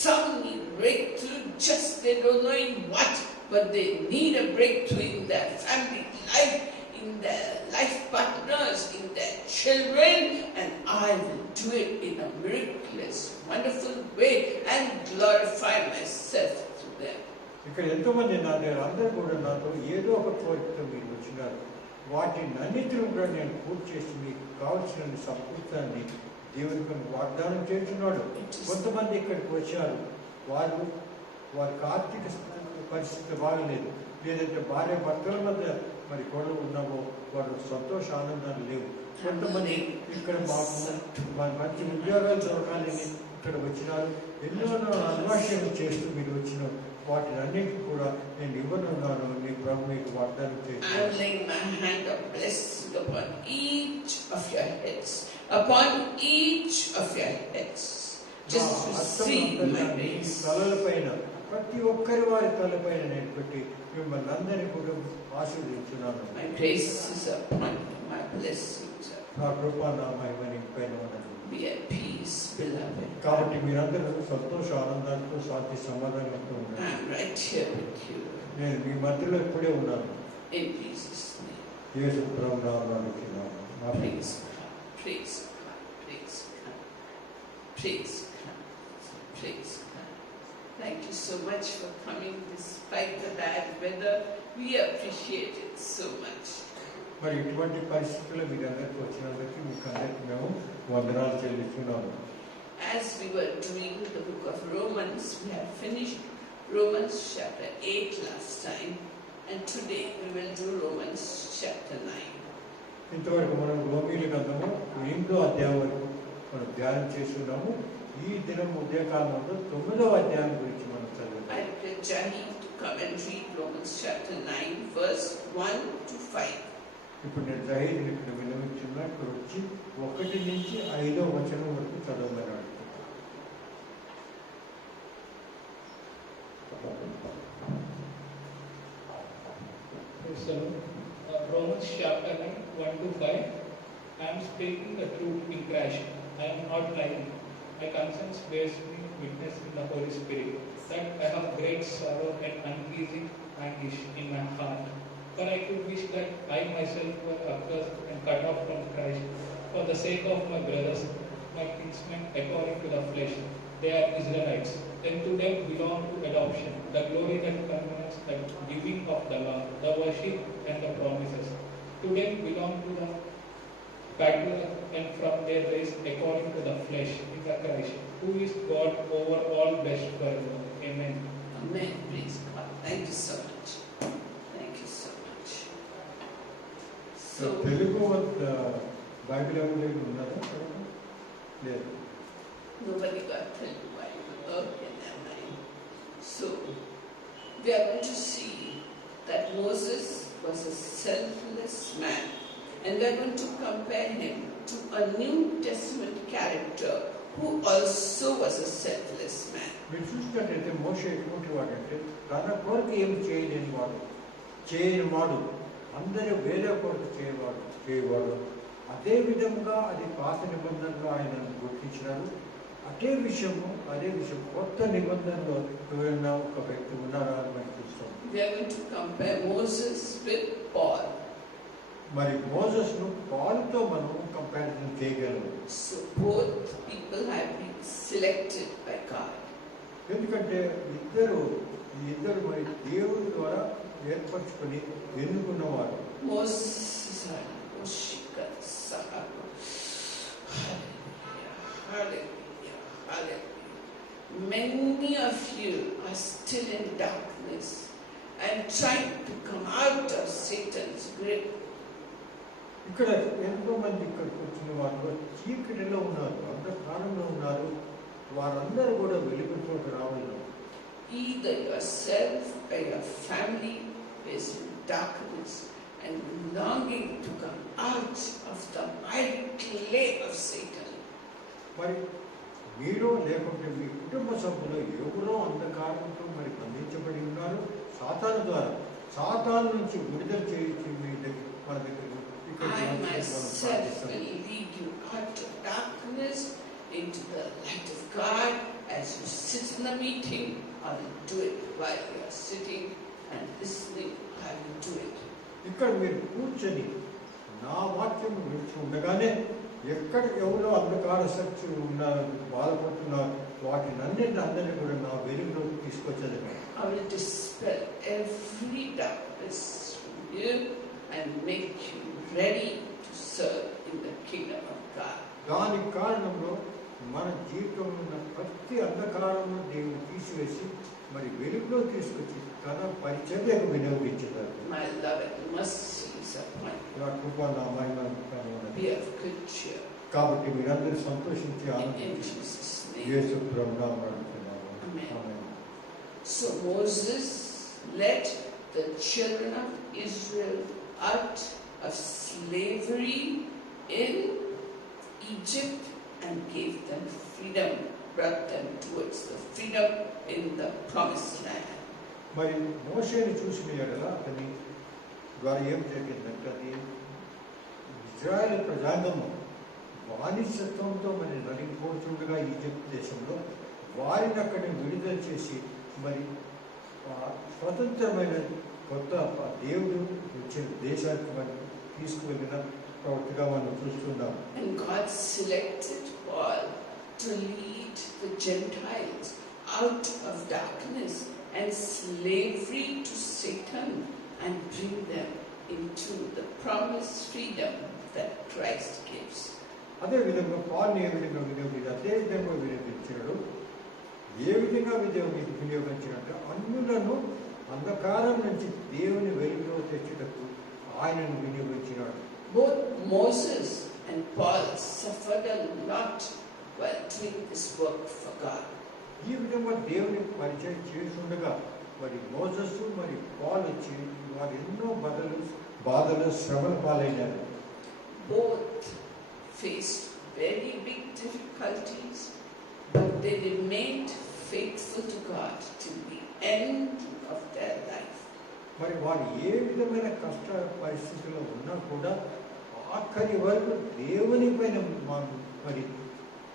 Some need breakthrough just they don't know in what, but they need a breakthrough in their family life, in their life partners, in their children, and I will do it in a miraculous, wonderful way and glorify myself through them. ఇక్కడ ఎంతోమంది అందరూ కూడా నాతో ఏదో ఒక కోరికతో మీరు వచ్చినారు. వాటినన్నిటిని కూడా నేను పూర్తి చేసి మీకు కావాల్సిన సమకూర్చాన్ని దేవునికి వాగ్దానం చేస్తున్నాడు. కొంతమంది ఇక్కడికి వచ్చారు, వారికి ఆర్థిక పరిస్థితి బాగలేదు, లేదంటే భార్య భర్తల మధ్య మరి గొడవ ఉన్నావో వారు సంతోష ఆనందాలు లేవు. కొంతమంది ఇక్కడ మాకు మంచి ఉద్యోగాలు దొరకాలని ఇక్కడ వచ్చినారు. ఎన్నో అన్వేషణ చేస్తూ మీరు వచ్చినారు. వాటినన్నిటికీ కూడా నేను ఇవ్వనున్నాను. మీ ప్రభు మీకు వాగ్దానం చేస్తున్నాను. I am laying my hand of blessing upon each of your heads, upon each of your heads. Just receive my grace. తలలపైన ప్రతి ఒక్కరి వారి తలపైన నేను పెట్టి మిమ్మల్ని అందరినీ కూడా ఆశీర్వదించున్నాను. My grace is upon you, my blessings are upon you. నా కృప నా మహిమ పైన ఉన్నది. Be at peace, beloved. కాబట్టి మీరందరూ సంతోష ఆనందాలతో శాంతి సమాధానంతో I ఉన్నారు. am right here with you. నేను మీ మధ్యలో ఇప్పుడే ఉన్నాను. In Jesus' name. యేసు ప్రభు నామములో నా Praise God. Praise God. Praise God. Praise God. Praise God. Thank you so much for coming despite the bad weather. We appreciate it so much. మరి ఇటువంటి పరిస్థితుల్లో మీరందరికీ వచ్చినందుకు మీకు అందరికీ మేము వందనాలు చెల్లిస్తున్నాము. As we were doing the book of Romans, we had finished Romans chapter 8 last time, and today we will do Romans chapter 9. ఇంతవరకు మనం రోమీల గ్రంథము 8వ అధ్యాయం వరకు మనం ధ్యానం చేస్తున్నాము. ఈ దినం ఉదయకాలంలో 9వ అధ్యాయం గురించి మనం చదువుతాం. I request Jahi to come and read Romans chapter 9, verse 1 to 5. ఇప్పుడు నేను జహీద్ని ఇక్కడ వినవించున్నా. ఇక్కడ వచ్చి 1 నుంచి 5వ వచనం వరకు చదవమని అడుగుతున్నాను. Romans chapter 9, 1 to 5. I am speaking the truth in Christ. I am not lying. My conscience bears me witness in the Holy Spirit that I have great sorrow and unceasing anguish in my heart. For I could wish that I myself were accursed and cut off from Christ for the sake of my brothers, my kinsmen according to the flesh. They are Israelites. Then to them belong to adoption, the glory that culminates the giving of the law, the worship and the promises. To them belong to the patriarchs and from their race according to the flesh, in the Christ, who is God over all blessed forever. Amen. Amen. Praise God. Thank you so much. Thank you so much. So, Telugu Bible ఎవరు ఉన్నారా? లేదు. nobody got Telugu Bible. Okay, never mind. So, we are going to see that Moses was a selfless man. And we are going to compare him to a New Testament character who also was a selfless man. మీరు చూసినట్లయితే మోషే ఎటువంటి వాడంటే తన కొరకు ఏమి చేయని వాడు అందరూ వేరే కొరకు చేయవాడు. అదే విధంగా అది పాత నిబంధనలో ఆయన గుర్తించినారు. అదే విషయం కొత్త నిబంధనలో ఎవరైనా ఒక వ్యక్తి ఉన్నారా అని మనం చూస్తాం. We are going to compare Moses with Paul. మరి మోసెస్ను పాలుతో మనం కంపారిజన్ చేయగలము. So both people have been selected by God. ఎందుకంటే ఇద్దరు మరి దేవుడి ద్వారా ఏర్పరచుకొని ఎన్నుకున్నవారు. Moses and Moshika Sahabu. Hallelujah. Hallelujah. Many of you are still in darkness and trying to come out of Satan's grip. ఇక్కడ ఎంతో మంది ఇక్కడికి వచ్చిన వాళ్ళు చీకటిలో ఉన్నారు, అంధకారంలో ఉన్నారు. వారందరూ కూడా వెలుగులోకి రావాలి. Either yourself or your family is in darkness and longing to come out of the miry clay of Satan. మరి మీరు లేకుంటే మీ కుటుంబ సభ్యులు ఎవరో అంధకారంతో మరి బంధించబడి ఉన్నారు సాతాను ద్వారా. సాతాను నుంచి విడుదల చేయించి మీ దగ్గర మన దగ్గర I myself will lead you out of darkness into the light of God. As you sit in the meeting, I will do it while you are sitting and listening. I will do it. ఇక్కడ మీరు కూర్చొని నా వాక్యం విడిచి ఉండగానే ఎక్కడ ఎవరో అంధకార శక్తి ఉన్నారు బాధపడుతున్నారు అందరినీ కూడా నా వెలుగులోకి తీసుకొచ్చేది. I will dispel every darkness from you and make you ready to serve in the kingdom of God. దానికి కారణంలో మన జీవితంలో ఉన్న ప్రతి అంధకారము దేవుడు తీసివేసి మరి వెలుగులో తీసుకొచ్చి తన పరిచర్యకు వినియోగించారు. My love and mercy is upon you. నా కృప నా మహిమ Be of good cheer. కాబట్టి మీరందరూ సంతోషించి In ఆనందించి Jesus' name. యేసు ప్రభువులో అడుగుతున్నాము. Amen. Amen. So Moses led the children of Israel out of slavery in Egypt and gave them freedom, brought them towards the freedom in the promised land. మరి మోషేని చూసిన ఎడల అతని ద్వారా ఏం జరిగిందంటే అది ఇజ్రాయెల్ ప్రజాంగము బానిసత్వంతో మరి నలిగిపోతుండగా ఈజిప్ట్ దేశంలో వారిని అక్కడ విడుదల చేసి మరి స్వతంత్రమైన కొత్త దేవుడు ఇచ్చిన దేశానికి మనం తీసుకువెళ్ళిన ప్రవృత్తిగా మనం చూస్తున్నాం. And God selected Paul to lead the Gentiles out of darkness and slavery to Satan and bring them into the promised freedom that Christ gives. అదే విధంగా పాల్ని ఏ విధంగా అదే విధంగా వినియోగించాడు. ఏ విధంగా వినియోగించాడంటే అన్యులను అంధకారం నుంచి దేవుని వెలుగులో తెచ్చుటకు ఆయనను వినియోగించినాడు. Both Moses and Paul suffered a lot while doing this work for God. ఈ విధంగా దేవుని పరిచయం చేస్తుండగా మరి మోసెస్ మరి పాల్ వచ్చి వారు ఎన్నో బాధలు శ్రమల పాలైనారు. Both faced very big difficulties, but they remained faithful to God till the end of their life. మరి వారు ఏ విధమైన కష్ట పరిస్థితుల్లో ఉన్నా కూడా ఆఖరి వరకు దేవుని పైన మరి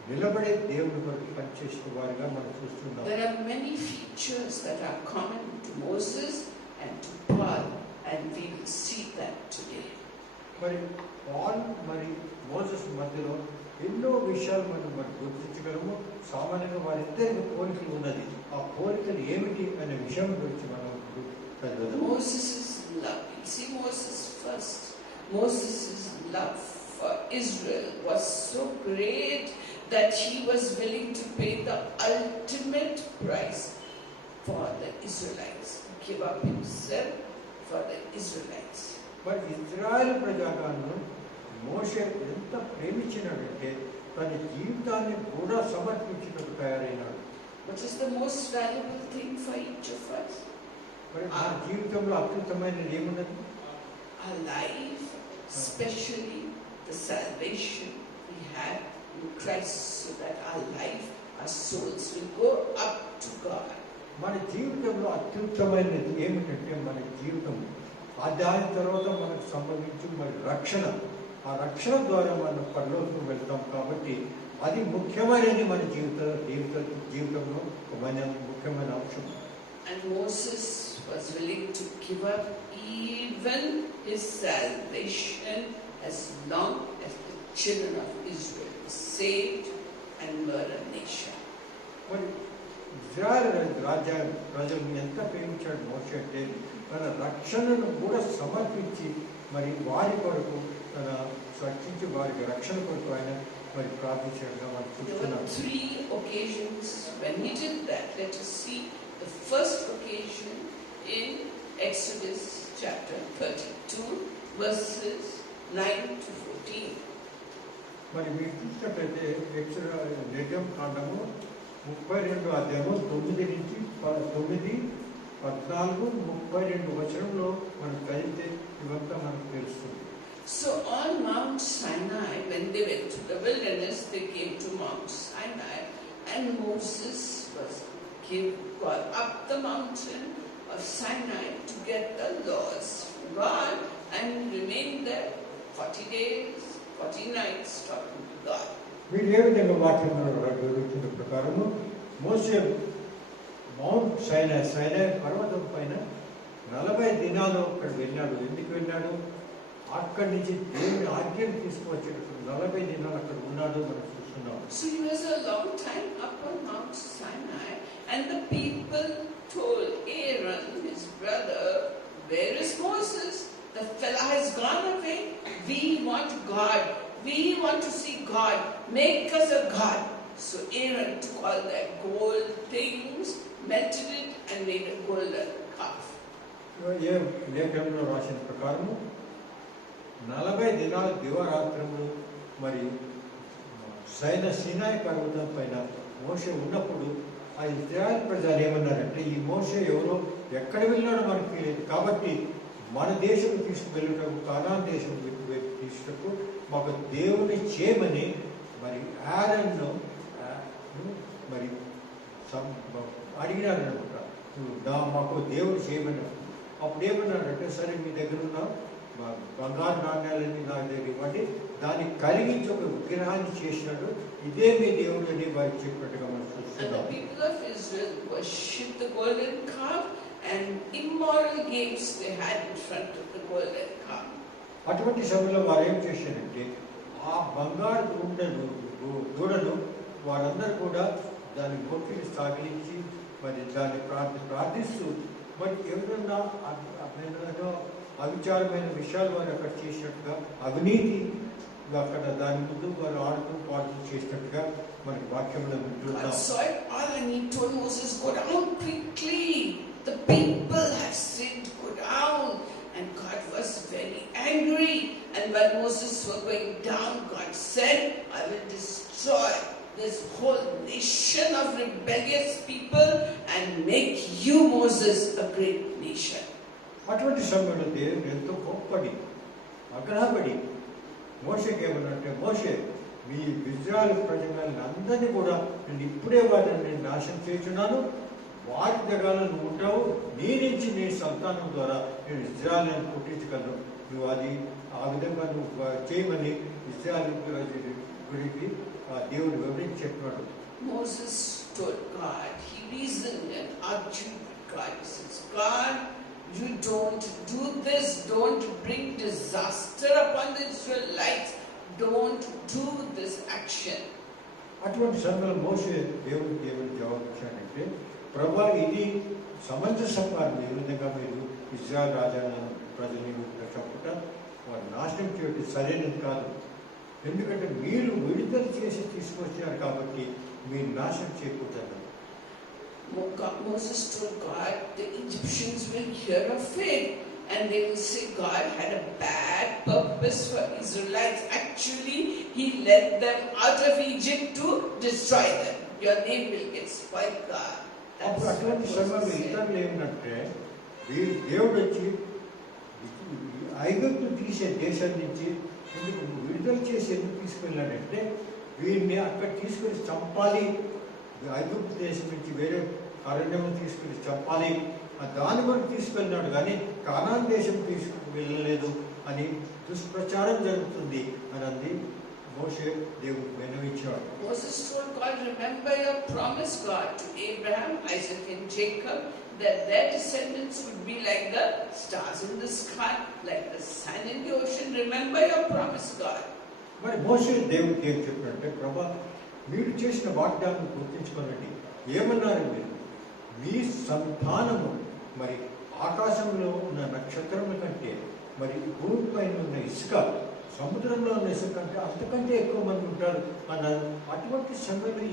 నిలబడే దేవుని కొరకు పనిచేసిన వారిగా మనం చూస్తున్నాం. There are many features that are common to Moses and to Paul, and we will see that today. మరి పాల్ మరి మోసెస్ మధ్యలో ఎన్నో విషయాలు మనం గుర్తించగలము. సామాన్యంగా వారిద్దరికి పోలికలు ఉన్నది. ఆ పోలికలు ఏమిటి అనే విషయం గురించి మనం చదువుదాం. Moses' love. You see, Moses first. Moses' love for Israel was so great that he was willing to pay the ultimate price for the Israelites. Give up himself for the Israelites. మరి Israel ప్రజాగాన్ని మోషే ఎంత ప్రేమించినాడంటే తన జీవితాన్ని కూడా సమర్పించినట్టు తయారైనాడు. What is the most valuable thing for each of us? మరి మన జీవితంలో అత్యుత్తమైనది ఏమున్నది? Our life, especially the salvation we have in Christ, so that our life, our souls will go up to God. మన జీవితంలో అత్యుత్తమైనది ఏమిటంటే మన జీవితం దాని తర్వాత మనకు సంబంధించి మరి రక్షణ. ఆ రక్షణ ద్వారా మనం పరలోకం వెళ్తాం కాబట్టి అది ముఖ్యమైనది మన జీవితంలో ముఖ్యమైన అంశం. And Moses was willing to give up even his salvation as long as the children of Israel were saved and were a nation. మరి ఇజ్రాయెల్ ప్రజలను ఎంత ప్రేమించాడు మోషే అంటే తన రక్షణను కూడా సమర్పించి మరి వారి కొరకు తన రక్షించి వారికి రక్షణ కొరకు ఆయన మరి ప్రార్థించడంగా మనం There చూస్తున్నాం. were 3 occasions when he did that. Let us see the first occasion in Exodus chapter 32 verses 9 to 14. మరి మీరు చూసినట్లయితే నిర్గమ కాండము 32 అధ్యాయము 9 నుంచి 9, 14, 32 వచనంలో మనం చదివితే ఇవంతా మనకు తెలుస్తుంది. So on Mount Sinai, when they went to the wilderness, they came to Mount Sinai, and Moses was gone up the mountain of Sinai to get the laws from God, and remained there 40 days, 40 nights talking to God. వీరు ఏ విధంగా వాక్యంలో వివరించిన ప్రకారము మోసే mount సైనాయ్ పర్వతం పైన 40 దినాలు అక్కడ వెళ్ళాడు. ఎందుకు వెళ్ళాడు? అక్కడి నుంచి దేవుని ఆజ్ఞను తీసుకువచ్చేటప్పుడు 40 దినాలు అక్కడ ఉన్నాడు మనం చూస్తున్నాం. So he was a long time up on Mount Sinai, and the people told Aaron, his brother, "Where is Moses? The fellow has gone away. We want God. We want to see God. Make us a God." So Aaron took all their gold things, melted it, and made a golden calf. ఏ లేఖనంలో రాసిన ప్రకారము 40 దినాలు దివారాత్రములు మరి సీనాయి పర్వతం పైన మోషే ఉన్నప్పుడు ఆ ఇశ్రాయేల్ ప్రజలు ఏమన్నారంటే, ఈ మోషే ఎవరో ఎక్కడ వెళ్ళాడో మనకు తెలియదు, కాబట్టి మన దేశం తీసుకువెళ్ళటకు కానాన్ దేశం తీసుకు మాకు దేవుని చేయమని మరి ఆరోన్ను మరి అడిగినారు అనమాట, మాకు దేవుడు చేయమని. అప్పుడు ఏమన్నారంటే, సరే మీ దగ్గర ఉన్న బంగారు నాణ్యాలని నా దగ్గర ఇవ్వండి, దాన్ని కలిగించి ఒక విగ్రహాన్ని చేసినాడు, ఇదే మీ దేవుడు అని వారికి చెప్పినట్టుగా మనం చూస్తున్నాం. And the people of Israel worshipped the golden calf, and immoral games they had in front of the golden calf. అటువంటి సమయంలో వారు ఏం చేశారంటే, ఆ బంగారు దూడను వారందరూ కూడా దాని మొక్కిని సాగిలించి మరి దాన్ని ప్రార్థిస్తూ మరి ఎవరన్నా అవిచారమైన విషయాలు వారు అక్కడ చేసినట్టుగా, అవినీతి అక్కడ దాని ముందు వారు ఆడుతూ పాడుతూ చేసినట్టుగా మనకి వాక్యంలో వింటున్నాం. All and he told Moses, "Go down quickly. The people have sinned. Go down." And God was very angry. And when Moses was going down, God said, "I will destroy this whole nation of rebellious people and make you, Moses, a great nation." అటువంటి సమయంలో దేవుడు ఎంతో కోప్పడి అగ్రహపడి మోషేకి ఏమన్నంటే, మోషే మీ ఇశ్రాయేలు ప్రజలను అందరినీ కూడా నేను ఇప్పుడే వారిని నేను నాశనం చేస్తున్నాను, వారి దగ్గర నువ్వు ఉంటావు, నీ నుంచి నీ సంతానం ద్వారా నేను ఇశ్రాయేలును పుట్టించగలను, నువ్వు అది ఆ విధంగా నువ్వు చేయమని ఇశ్రాయేలు గురించి దేవుడు వివరించి చెప్పినాడు. Moses told God, he reasoned and argued with God. He says, "God, you don't do this. Don't bring disaster upon the Israelites. Don't do this action." అటువంటి సమయంలో మోషే దేవుడికి ఏమని జవాబు ఇచ్చాడంటే, ప్రభా, ఇది సమంజసం కాదు, ఏ విధంగా మీరు ఇశ్రాయేలు రాజాలను ప్రజల్ని చెప్పుట వారు నాశనం చేయడం సరైనది కాదు, ఎందుకంటే మీరు విడుదల చేసి తీసుకొచ్చారు కాబట్టి మీరు నాశనం చేయకూడదు. Moses told God, the Egyptians will hear of it and they will say God had a bad purpose for Israelites. Actually, he led them out of Egypt to destroy them. Your name will get spoiled, God. అప్పుడు అటువంటి సమయంలో ఇతరులు ఏమిటంటే, దేవుడు వచ్చి ఐగుప్తు తీసే దేశం నుంచి ఎందుకు విడుదల చేసి ఎందుకు తీసుకెళ్ళాడంటే, వీరిని అక్కడ తీసుకొని చంపాలి, ఐగుప్తు దేశం నుంచి వేరే అరణ్యం తీసుకుని చంపాలి, దాని వరకు తీసుకెళ్ళినాడు కానీ కానాన్ దేశం తీసుకుని వెళ్ళలేదు అని దుష్ప్రచారం జరుగుతుంది అని మోషే దేవుడు విన్నవించాడు. Moses told God, "Remember your promise, God, to Abraham, Isaac and Jacob, that their descendants would be like the stars in the sky, like the sand in the ocean. Remember your promise, God." మరి మోషే దేవుడికి ఏం చెప్పాడంటే, ప్రభా, మీరు చేసిన వాగ్దానం గుర్తించుకోనండి. ఏమన్నారు మీరు? మీ సంతానము మరి ఆకాశంలో ఉన్న నక్షత్రముల కంటే, మరి భూమిపైన ఉన్న ఇసుక, సముద్రంలో ఉన్న ఇసుక కంటే అంతకంటే ఎక్కువ మంది ఉంటారు అన్నారు. అటువంటి సమయంలో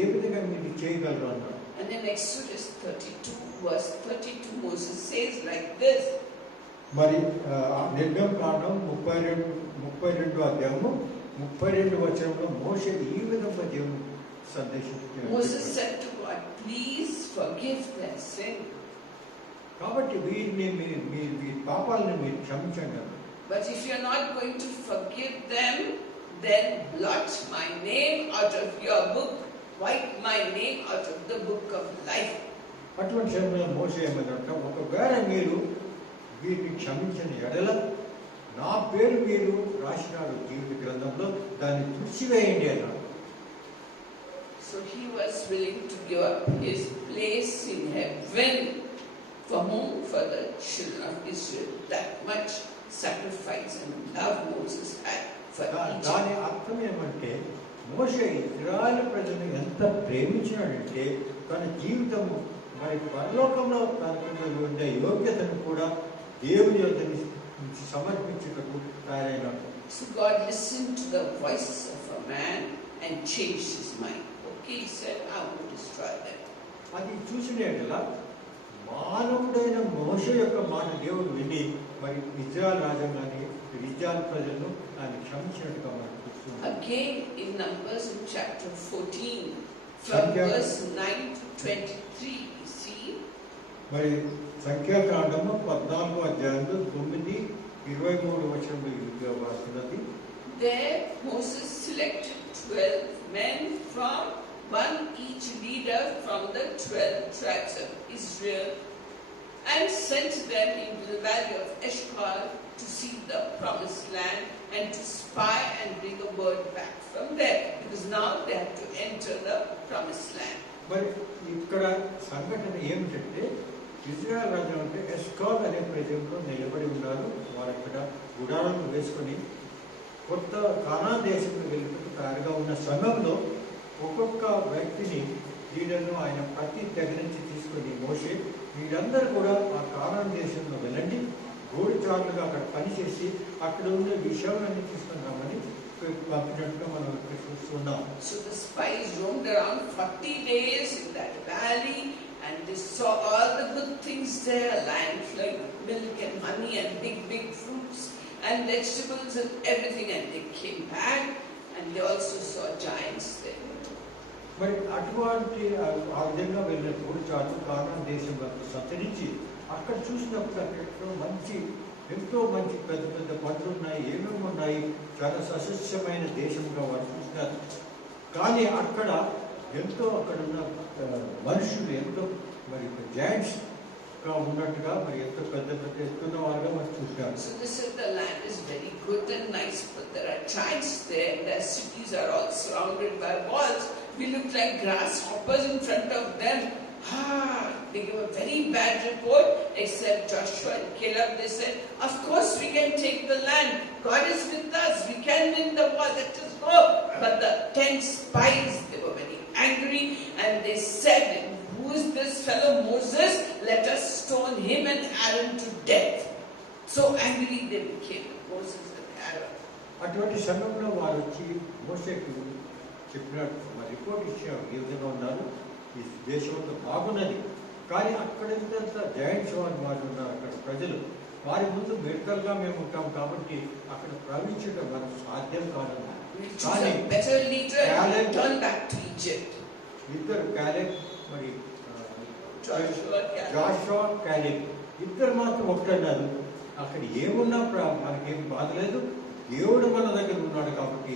ఏ విధంగా మీరు చేయగలరు అన్నారు. And in Exodus 32 verse 32 Moses says like this. మరి నిర్గమకాండం 32 అధ్యాయము 32 వచనంలో మోషే ఈ విధంగా దేవుడు సందేశం Moses said to God, please forgive their sin. కాబట్టి వీరిని మీ పాపాలను మీరు క్షమించండి. But if you're not going to forgive them, then blot my name out of your book, wipe my name out of the book of life. అటువంటి సమయంలో మోసే ఏమన్నారంటే, ఒకవేళ మీరు వీరిని క్షమించని ఎడల నా పేరు మీరు రాసినాడు జీవిత గ్రంథంలో, దాన్ని తుడిచివేయండి అన్నాడు. So he was willing to give up his place in heaven. For whom? For the children of Israel. That much sacrifice and love Moses had for దాని Egypt. అర్థం ఏమంటే, మోసే ఇశ్రాయేలు ప్రజలను ఎంత ప్రేమించినాడంటే తన జీవితము మరి పరలోకంలో తనకు ఉండే యోగ్యతను కూడా దేవుని యొద్ద నుంచి సమర్పించుటకు తయారైనాడు. So God listened to the voice of a man and changed his mind. Okay, he said, I will destroy them. అది చూసినట్లా మానవుడైన మోషే యొక్క మాట దేవుడు విని మరి ఇజ్రాయెల్ రాజ్యాన్ని ఇజ్రాయెల్ ప్రజలను ఆయన క్షమించినట్టుగా మనం చూస్తున్నాం. Again in Numbers in chapter 14, from Sankhya- verse 9 to 23, you see, మరి సంఖ్యాకాండము 14వ అధ్యాయంలో 9-23 వచనంలో వస్తున్నది. there Moses selected 12 men from one each leader from the 12 tribes of Israel and sent them into the valley of Eshcol to see the promised land and to spy and bring a word back from there, because now they have to enter the promised land. మరి ఇక్కడ సంఘటన ఏమిటంటే, Israel రాజ్యం అంటే ఎస్కాల్ అనే ప్రదేశంలో నిలబడి ఉన్నారు. వారు అక్కడ గుడాలను వేసుకొని కొత్త కానా దేశంలో వెళ్ళిపోయి తయారుగా ఉన్న సమయంలో ఒక్కొక్క వ్యక్తిని లీడర్ను ఆయన ప్రతి తెగ నుంచి తీసుకొని మోసే, వీరందరూ కూడా ఆ కానా దేశంలో వెళ్ళండి, గూఢచారులుగా అక్కడ పనిచేసి అక్కడ ఉన్న విషయాలన్నీ తీసుకొని రమ్మని పంపినట్టుగా మనం ఇక్కడ చూస్తున్నాం. So the spies roamed around 40 days in that valley and they saw all the good things there, land flowing with milk and honey and big fruits and vegetables and everything, and they came back and they also saw giants there. మరి అటువంటి ఆ విధంగా వెళ్ళిన గూఢచారులు కానా దేశం వరకు సంచరించి అక్కడ చూసినప్పుడు అక్కడ ఎంతో మంచి పెద్ద పెద్ద పంటలు ఉన్నాయి, ఏమేమి ఉన్నాయి, చాలా సస్యమైన దేశంగా వారు చూసినారు. కానీ అక్కడ ఉన్న మనుషులు ఎంతో మరి జాయింట్స్గా ఉన్నట్టుగా మరి ఎంతో పెద్ద ఎత్తున్న వారుగా మనం చూసినారు. So they said the land is very good and nice, but there are giants there, their cities are all surrounded by walls. We look like grasshoppers in front of them. They gave a very bad report, except Joshua and Caleb. They said, of course we can take the land. God is with us. We can win the war. Let us go. But the 10 spies, they were very angry and they said, who is this fellow Moses? Let us stone him and Aaron to death. So angry they became, Moses and Aaron. అటువంటి సమయంలో వారు వచ్చి మోసేకు చెప్పినట్టు మరి report ఇచ్చారు, ఏ విధంగా ఉన్నారు, ఈ దేశంలో బాగున్నది, కానీ అక్కడంత జాయింట్స్ వారు ఉన్నారు అక్కడ ప్రజలు, వారి ముందు మెడికల్గా మేము ఉంటాం కాబట్టి అక్కడ ప్రవేశించడం మనకు సాధ్యం కాదన్నారు. కానీ ఇద్దరు క్యాలెబ్ మరి జాషువా క్యాలెబ్ ఇద్దరు మాత్రం ఒకటన్నారు, అక్కడ ఏమున్నా మనకేం బాధ లేదు, దేవుడు మన దగ్గర ఉన్నాడు కాబట్టి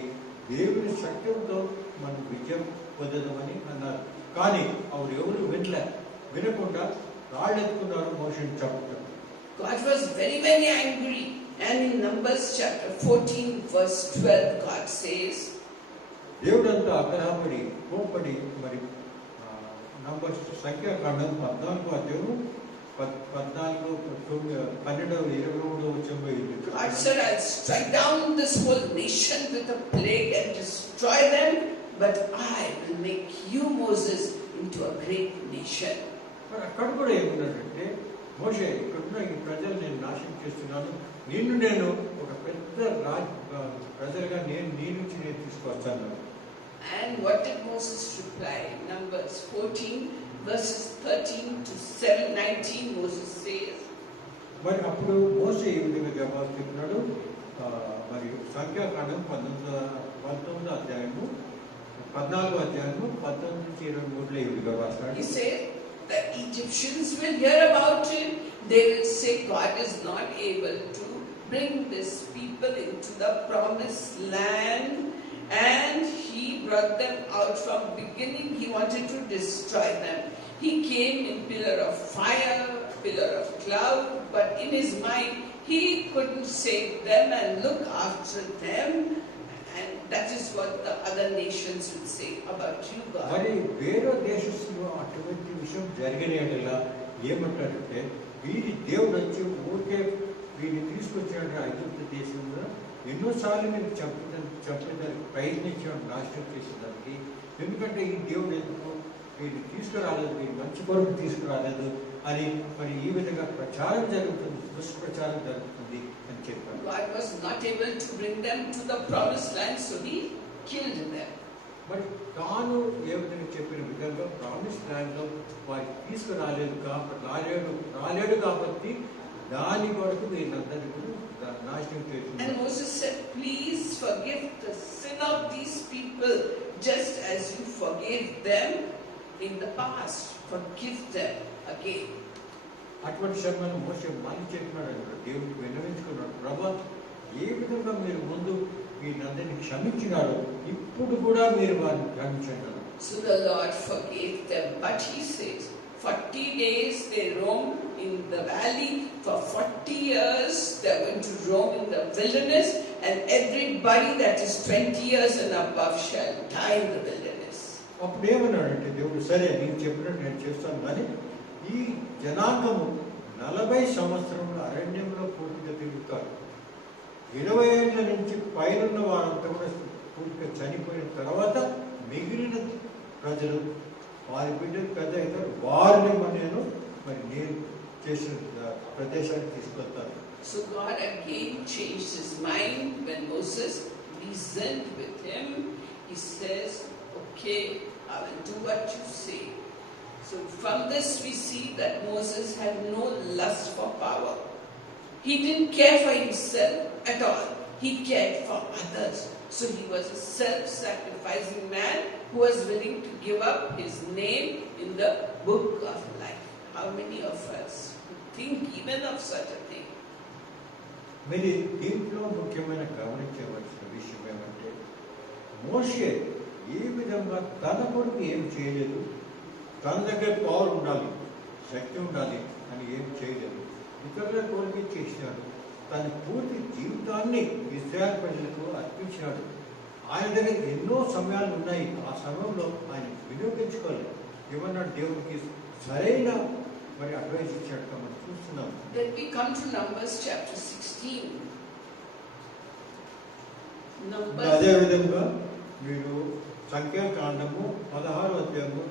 దేవుని శక్తితో మనం విజయం పొందదామని అన్నారు. కానీ ಅವರು ఎవరు వినకుండా రాళ్ళెత్తుకున్నారు మోషేని చంపుతారు. God was very, very angry. And in Numbers chapter 14 verse 12 God says, దేవుడంతా ఆగ్రహపడి కోపడి మరి నంబర్స్ సంఖ్యాకాండం 14వ అధ్యాయం 12-23 God said, I'll strike down this whole nation with a plague and destroy them, but I will make you, Moses, into a great nation. అక్కడ కూడా ఏమున్నాడంటే, మోషే ఇక్కడున్న ఈ ప్రజలు నేను నాశనం చేస్తున్నాను, నేను ఒక పెద్ద ప్రజలుగా నీ నుంచి నేను తీసుకొస్తాను. And what did Moses reply? Numbers 14 verses 13 to 19 Moses says, మరి అప్పుడు మోషే ఈ విధంగా జవాబు చెప్పినాడు. మరి సంఖ్యాకాండం 19వ అధ్యాయము 14వ అధ్యాయము 19 నుంచి 23లో ఈ విధంగా రాస్తాడు. He said, the Egyptians will hear about it. They will say, God is not able to bring this people into the promised land. And he brought them out from beginning. He wanted to destroy them. He came in pillar of fire, pillar of cloud. But in his mind, he couldn't save them and look after them. And that is what the other nations will say about you, God. మరి వేరే దేశస్తులు అటువంటి విషయం జరిగిన ఎడలా ఏమంటారంటే, వీరి దేవుడు వచ్చి ఊరికే వీరిని తీసుకొచ్చినట్టు ఐగుప్తు దేశంలో ఎన్నోసార్లు మీరు చంపేదానికి ప్రయత్నించడం, నాశనం చేసేదానికి. ఎందుకంటే ఈ దేవుడు ఎందుకు వీరిని తీసుకురాలేదు, వీరి మంచి కొరకు తీసుకురాలేదు అని మరి ఈ విధంగా ప్రచారం జరుగుతుంది, దుష్ప్రచారం జరుగుతుంది అని చెప్పారు. God was not able to bring them to the promised land, so he killed them. మరి తాను ఏ విధంగా చెప్పిన విధంగా ప్రామిస్ ల్యాండ్ లో వారికి తీసుకురాలేదు రాలేడు కాబట్టి దాని కొరకు వీళ్ళందరినీ కూడా నాశనం చేస్తుంది. And Moses said, please forgive the sin of these people just as you forgave them in the past. Forgive them again. అటువంటి సమయంలో మోసే మళ్ళీ చెప్పినాడు, దేవుడికి విన్నవించుకున్నాడు, ప్రభా ఏ విధంగా మీరు ముందు వీళ్ళందరినీ క్షమించినాడు, ఇప్పుడు కూడా మీరు వారిని క్షమించండి. So the Lord forgave them, but he says 40 days they roamed in the valley, for 40 years they are going to roam in the wilderness, and everybody that is 20 years and above shall die in the wilderness. అప్పుడు ఏమన్నాడంటే దేవుడు, సరే నీవు చెప్పినట్టు నేను చేస్తాను, కానీ ఈ జనాంగము 40 సంవత్సరముల అరణ్యంలో పూర్తిగా తిరుగుతారు. 20 ఏళ్ల నుంచి పైనున్న వారంతా కూడా పూర్తిగా చనిపోయిన తర్వాత మిగిలిన ప్రజలు వారి బిడ్డలు పెద్ద అవుతారు, వారిని నేను చేసిన ప్రదేశానికి తీసుకెళ్తాను. So God again changed his mind when Moses reasoned with him. He says, okay, I will do what you say. So from this we see that Moses had no lust for power. He didn't care for himself at all. He cared for others. So he was a self-sacrificing man who was willing to give up his name in the book of life. How many of us think even of such a thing? మరి దీంట్లో ముఖ్యమైన గమనించవలసిన విషయం ఏమంటే, మోషే ఏ విధంగా తన కొరకు ఏం చేయలేదు, తన దగ్గర పవర్ ఉండాలి, శక్తి ఉండాలి అని ఏం చేయలేదు, ఇతరుల కొరకు చేసినాడు. తన పూర్తి జీవితాన్ని ఇశ్రాయేలు ప్రజలకు అర్పించినాడు. ఆయన దగ్గర ఎన్నో సమయాలు ఉన్నాయి, ఆ సమయంలో ఆయన వినియోగించుకోవాలి. ఏమన్నాడు, దేవుడికి సరైన మరి అడ్వైస్ ఇచ్చినట్టుగా మనం చూస్తున్నాం. Then we come to Numbers chapter 16. అదే విధంగా మీరు సంఖ్యాకాండము 16వ అధ్యాయంలో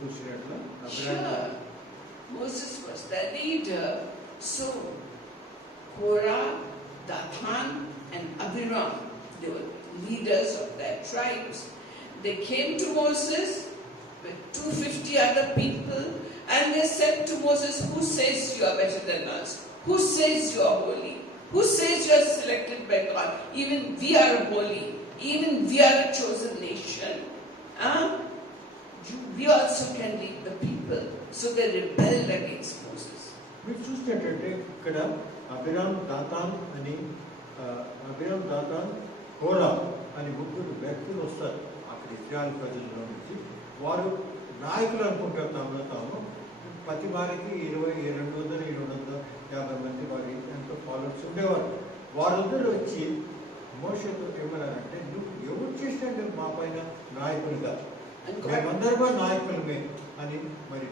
చూసినట్లు Sure, Moses was the leader. So Korah, Dathan and Abiram, they were leaders of their tribes. They came to Moses with 250 other people, and they said to Moses, who says you are better than us? Who says you are holy? Who says you are selected by God? Even we are holy. Even we are a chosen nation. We also can lead the people. So they rebelled against Moses. మీరు చూసినట్టంటే ఇక్కడ అబిరామ్ దాతాన్ కోరా అని ముగ్గురు వ్యక్తులు వస్తారు అక్కడ ఇశ్రాయేలు ప్రజల్లో నుంచి. వారు నాయకులు అనుకుంటారు తాము. ప్రతి వారికి 250 మంది వారి ఎంతో ఫాలోవర్స్ ఉండేవారు. వారందరూ వచ్చి మోషేతో ఏమన్నారంటే, నువ్వు ఎవరు చేసినట్టు మా పైన నాయకులుగా, మేమందరూ నాయకులమే అని మరి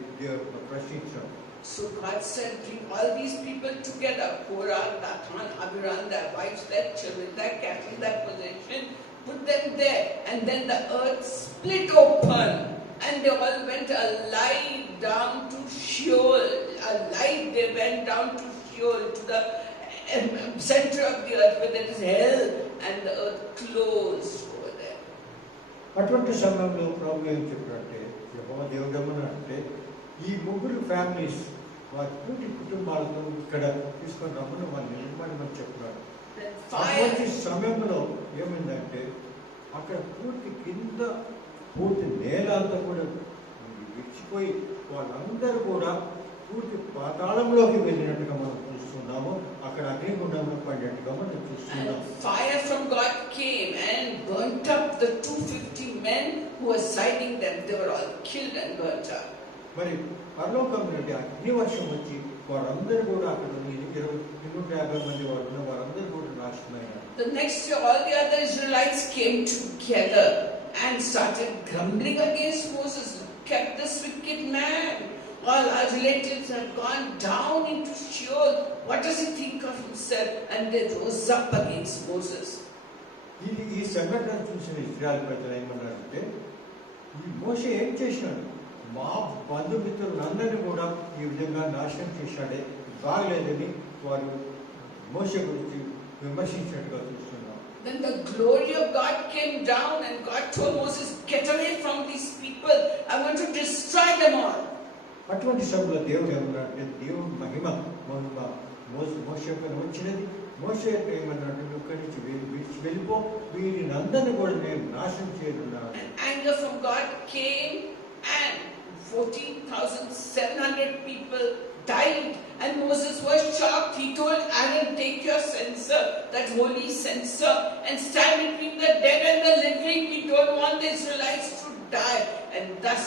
ప్రశ్నించారు. So God said, bring all these people together, Korah, Dathan, Abiram, their wives, their children, their cattle, their possession, put them there. And then the earth split open, and they all went alive down to Sheol. Alive, they went down to Sheol, to the center of the earth, where there is hell, and the earth closed over there. అటువంటి సమయంలో ప్రభు ఏం చెప్పారంటే, యెహోవా దేవుడు ఏమన్నారంటే, ఈ ముగ్గురు families వారి పూర్తి కుటుంబాలతో ఇక్కడ తీసుకొని రమ్మని వాళ్ళు నిర్మాణమని చెప్పారు. అటువంటి సమయంలో ఏమైందంటే, అక్కడ పూర్తి కింద పూర్తి నేల అంతా కూడా విడిచిపోయి వాళ్ళందరూ కూడా పూర్తి పాతాళంలోకి వెళ్ళినట్టుగా మనం చూస్తున్నాము. అక్కడ అగ్నిగుండంలో పడినట్టుగా మనం చూస్తున్నాం. And fire from God came and burnt up the 250 men who were siding them. They were all killed and burnt up. మరి పరలోకం నుండి అగ్ని వర్షం వచ్చి వారందరూ కూడా అక్కడ 250 మంది వారు ఉన్న వారందరూ కూడా నాశనమైనారు. The next year, all the other Israelites came together and started grumbling against Moses. Look at this wicked man. All our relatives have gone down into Sheol. What does he think of himself? And they rose up against Moses. ఈ సంఘటన చూసిన ఇశ్రాయేలు ప్రజలు ఏమన్నారంటే, ఈ మోషే ఏం చేసినాడు? మా బంధుమిత్రులందరినీ కూడా ఈ విధంగా నాశనం చేశాడే, బాగలేదని వారు మోషే గురించి విమర్శించినట్టుగా చూస్తున్నాం. Then the glory of God came down and God told Moses, get away from these people. I'm going to destroy them all. అటువంటి సమయంలో దేవుడు ఏమన్నాడంటే, దేవుడు మహిమ మోషే పైన వచ్చినది. మోషే ఏమన్నాడు, ఇక్కడి నుంచి విడిచి వెళ్ళిపో, వీరిని అందరినీ కూడా నేను నాశనం చేయనున్నాను. And anger from God came and 14,700 people died. And Moses was shocked. He told Aaron, take your censer, that holy censer, and stand between the dead and the living. We don't want the Israelites to die. And thus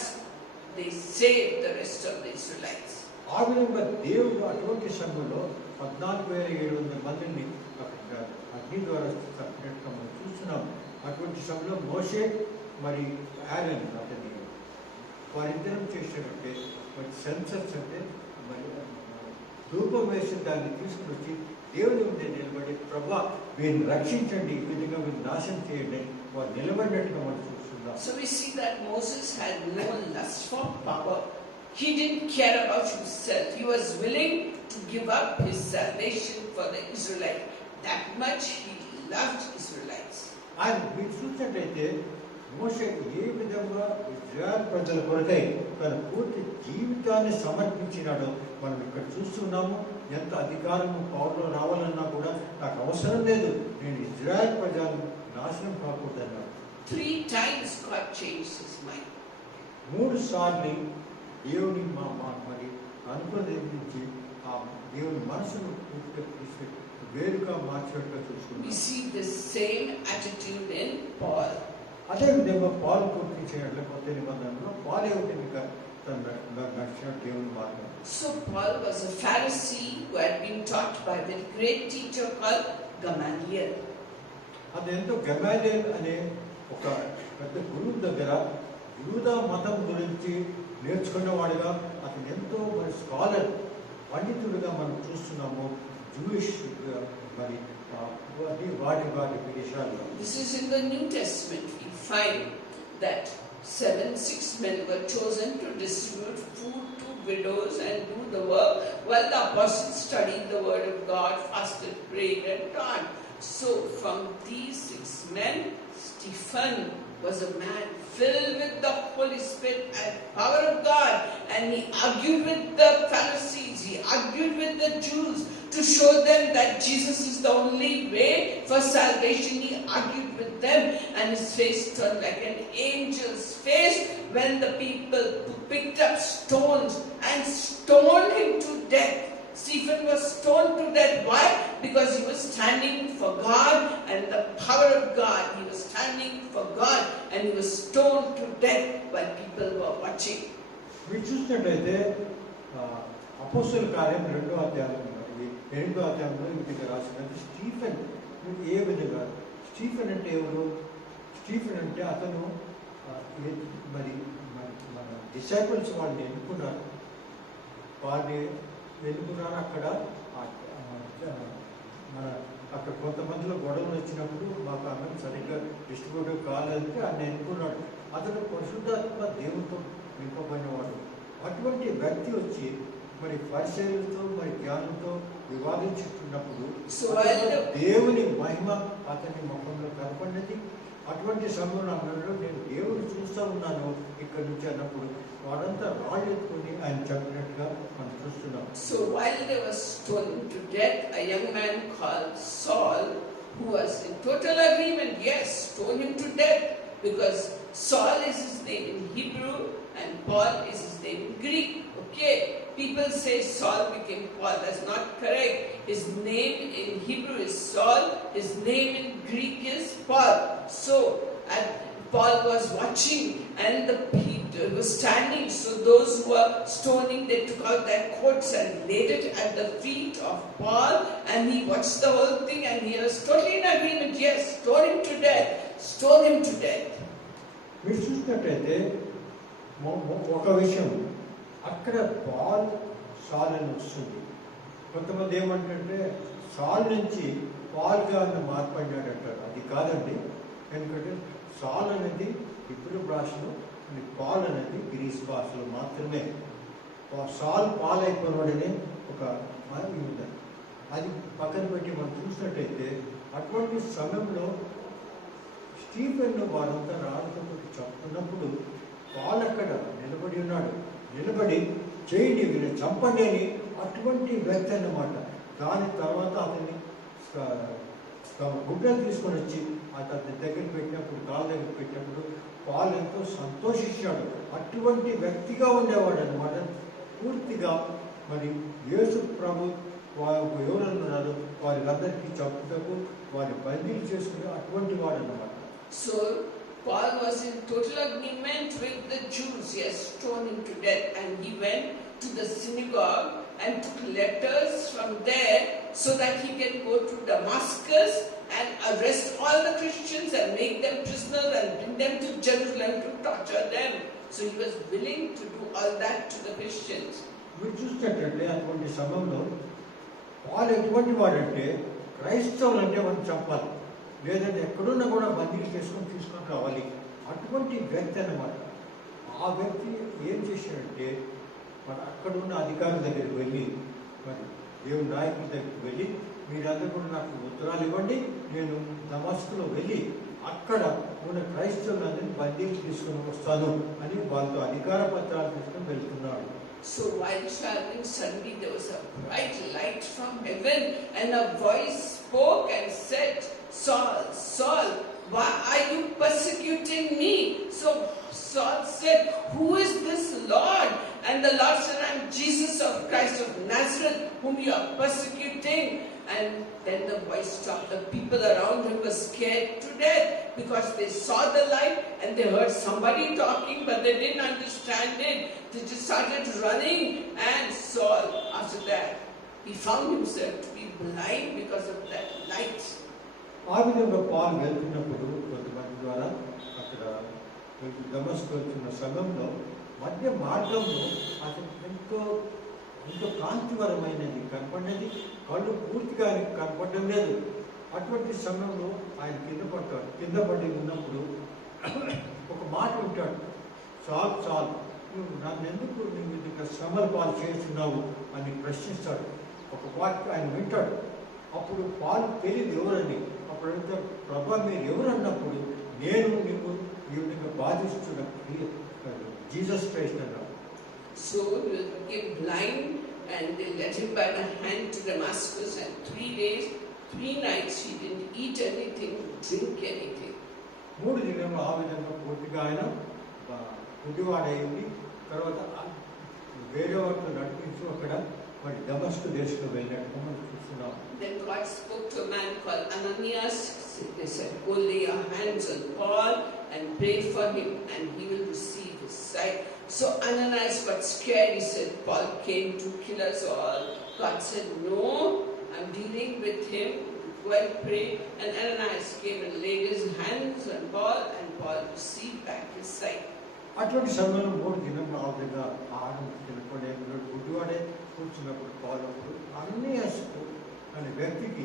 they saved the rest of the Israelites. ఆ విధంగా దేవుడు అటువంటి సమయంలో 14,700 మందిని అగ్ని ద్వారా చంపినట్టుగా మనం చూస్తున్నాం. అటువంటి సమయంలో మోషే మరి ఆరోన్ అతని వారిద్దరం చేసినట్టే మరి సెన్సర్స్ అంటే మరి ధూపం వేసి దాన్ని తీసుకుని వచ్చి దేవుని ముందే నిలబడి, ప్రభా వీరిని రక్షించండి, ఈ విధంగా వీరిని నాశనం చేయండి వారు నిలబడినట్టుగా మనం చూస్తున్నాం. So we see that Moses had no lust for power. He didn't care about himself. He was willing to give up his salvation for the Israelites. That much he loved Israelites. ఆయన మీరు చూసినట్లయితే మోషే ఏ విధంగా ఇశ్రాయేలు ప్రజల కొరకై తన పూర్తి జీవితాన్ని సమర్పించినాడో మనం ఇక్కడ చూస్తున్నాము. ఎంత అధికారము పవర్లో రావాలన్నా కూడా నాకు అవసరం లేదు, నేను ఇశ్రాయేలు ప్రజలను నాశనం కాకూడదన్నాడు. 3 times God changed his mind. 3 సార్లు దేవుని మరి అనుకున్నది నుంచి ఆ దేవుని మనసును పూర్తిగా తీసి వేరుగా మార్చినట్టుగా We చూస్తున్నాం. see the same attitude in Paul. అదేవిధంగా పాలు పూర్తి చేయాలి. కొత్త నిబంధనలో పాలు ఏ విధంగా తన నడిచిన దేవుని మార్గం. So Paul was a Pharisee who had been taught by the great teacher called Gamaliel. అదెంతో గమాలియల్ అనే ఒక పెద్ద గురువు దగ్గర యూదా మతం గురించి నేర్చుకున్నవాడుగా అతను ఎంతో మరి స్కాలర్ పండితుడిగా మనం చూస్తున్నాము. జూయిష్ మరి వాటి విషయాల్లో. This is in the New Testament. We find that 6 men were chosen to distribute food to widows and do the work while the apostles studied the word of God, fasted, prayed and taught. So from these 6 men, Stephen was a man filled with the Holy Spirit and power of God, and he argued with the Pharisees, he argued with the Jews to show them that Jesus is the only way for salvation. He argued with them, and his face turned like an angel's face when the people picked up stones and stoned him to death. Stephen was stoned to death. Why? Because he was standing for God and the power of God. He was standing for God and he was stoned to death while people were watching. మీరు చూసినట్లయితే అపోస్తలుల కార్యం 2వ అధ్యాయం 8వ అధ్యాయంలో ఈ విధంగా రాసినది. Stephen ఏ విధంగా, స్టీఫెన్ అంటే ఎవరు? స్టీఫెన్ అంటే అతను మరి మన డిసైపుల్స్ వాళ్ళని ఎన్నుకున్నారు. అక్కడ మన అక్కడ కొంతమందిలో గొడవలు వచ్చినప్పుడు మాకు అన్నం సరిగ్గా డిస్ట్రిబ్యూటివ్ కాలేదంటే ఆయన ఎన్నుకున్నాడు. అతను పరిశుద్ధాత్మ దేవునితో నింపబడినవాడు. అటువంటి వ్యక్తి వచ్చి మరి పరిశీలనతో మరి జ్ఞానంతో వివాదించుతున్నప్పుడు దేవుని మహిమ అతని ముఖంలో కనపడినది. అటువంటి సమయంలో నేను దేవుని చూస్తూ ఉన్నాను ఇక్కడ నుంచి అన్నప్పుడు వారంతా రాళ్ళు ఎత్తుకుని ఆయన చెప్పినట్టుగా మనం చూస్తున్నాం. So while they were stoned to death, a young man called Saul, who was in total agreement, yes, stone him to death. because Saul is his name in Hebrew and Paul is his name in Greek. Okay, people say Saul became Paul. That's not correct. His name in Hebrew is Saul. His name in Greek is Paul. So, Paul was watching and the people were standing. So those who were stoning, they took out their coats and laid it at the feet of Paul. And he watched the whole thing and he was totally in agreement. Yes, stone him to death. Stone him to death. మీరు చూసినట్టయితే ఒక విషయం అక్కడ Paul సాల్ అని వస్తుంది. కొంతమంది ఏమంటే సాల్ నుంచి పాల్గా మార్పడినాడంటారు. అది కాదండి. ఎందుకంటే సాల్ అనేది ఇప్పుడు భాషలో, పాల్ అనేది గ్రీస్ భాషలో మాత్రమే. సాల్ పాల్ అయిపోయినాడనే ఒక ఉంది. అది పక్కన పెట్టి మనం చూసినట్టయితే అటువంటి సమయంలో స్టీఫెన్ వారంతా రాళ్ళతో చెప్తున్నప్పుడు పాల్ అక్కడ నిలబడి ఉన్నాడు. నిలబడి చేయండి, వీళ్ళు చంపండి అని అటువంటి వ్యక్తి అన్నమాట. దాని తర్వాత అతన్ని గుడ్డలు తీసుకొని వచ్చి అతని దగ్గర పెట్టినప్పుడు, కాళ్ళ దగ్గర పెట్టినప్పుడు పాల్ ఎంతో సంతోషించాడు. అటువంటి వ్యక్తిగా ఉండేవాడు అన్నమాట. పూర్తిగా మరి యేసు ప్రభు ఎవరన్నారు వారికందరికీ చెప్పుటకు వారి బందీలు చేసుకుని అటువంటి వాడు అన్నమాట. So Paul was in total agreement with the Jews. He has stoned him to death, and he went to the synagogue and took letters from there so that he can go to Damascus and arrest all the Christians and make them prisoners and bring them to Jerusalem to torture them. So he was willing to do all that to the Christians. మీరు చూసినట్లయితే అటువంటి సమయంలో Paul ఎటువంటి వాడంటే క్రైస్తవులు అంటే మనం చంపాలి, లేదంటే ఎక్కడున్నా కూడా బందీలు తీసుకొని రావాలి. అటువంటి వ్యక్తి అన్నమాట. ఆ వ్యక్తి ఏం చేశాడంటే మరి అక్కడున్న అధికారుల దగ్గరికి వెళ్ళి, మరి దేవుని నాయకుల దగ్గరికి వెళ్ళి, మీరందరూ కూడా నాకు ఉత్తరాలు ఇవ్వండి, నేను దమస్కులో వెళ్ళి అక్కడ ఉన్న క్రైస్తవులందరినీ బందీలు తీసుకొని వస్తాను అని వాళ్ళతో అధికార పత్రాలు తీసుకొని వెళ్తున్నాడు. So while traveling, suddenly there was a bright light from heaven and a voice spoke and said, Saul, Saul, why are you persecuting me? So Saul said, who is this Lord? And the Lord said, I am Jesus of Christ of Nazareth, whom you are persecuting. And then the voice stopped. The people around him were scared to death because they saw the light and they heard somebody talking, but they didn't understand it. They just started running. And Saul, after that, he found himself to be blind because of that light. ఆ విధంగా Paul వెళ్తున్నప్పుడు కొంతమంది ద్వారా అక్కడ దమస్కు వెళ్తున్న సమయంలో మధ్య మార్గంలో అతను ఎంతో కాంతివరమైనది కనపడినది. కళ్ళు పూర్తిగా ఆయనకు కనపడడం లేదు. అటువంటి సమయంలో ఆయన కింద పడి ఉన్నప్పుడు ఒక మాట ఉంటాడు, చాలు చాలు, నువ్వు నన్ను ఎందుకు నువ్వు ఇంకా శ్రమల పాలు చేస్తున్నావు అని ప్రశ్నిస్తాడు. ఒక వాక్యం ఆయన వింటాడు. అప్పుడు పాలు తెలియదు ఎవరని. అప్పుడు అడుగుతాడు, ప్రభా మీరు ఎవరు అన్నప్పుడు నేను నీకు ఈ విధంగా బాధిస్తున్న జీసస్ క్రైస్ట్ అన్నాడు. So he became blind and they led him by the hand to Damascus, and 3 days, 3 nights he didn't eat anything, drink anything. 3 దినాలు ఆ విధంగా పూర్తిగా ఆయన గుడ్డివాడైంది. తర్వాత వేరే వాటిని నడిపించు అక్కడ మరి దమస్కు దేశంలో వెళ్ళినట్టు మనం చూస్తున్నాం. Then God spoke to a man called Ananias. They said, go lay your hands on Paul and pray for him and he will receive his sight. So Ananias got scared. He said, Paul came to kill us all. God said, no, I'm dealing with him. Go and pray. And Ananias came and laid his hands on Paul and Paul received back his sight. అటువంటి సమయంలో 3 దినాలు ఆ విధంగా ఆహారం తినకుండా గుడ్డివాడే కూర్చున్నప్పుడు పాలప్పుడు అన్నయ్యకు అనే వ్యక్తికి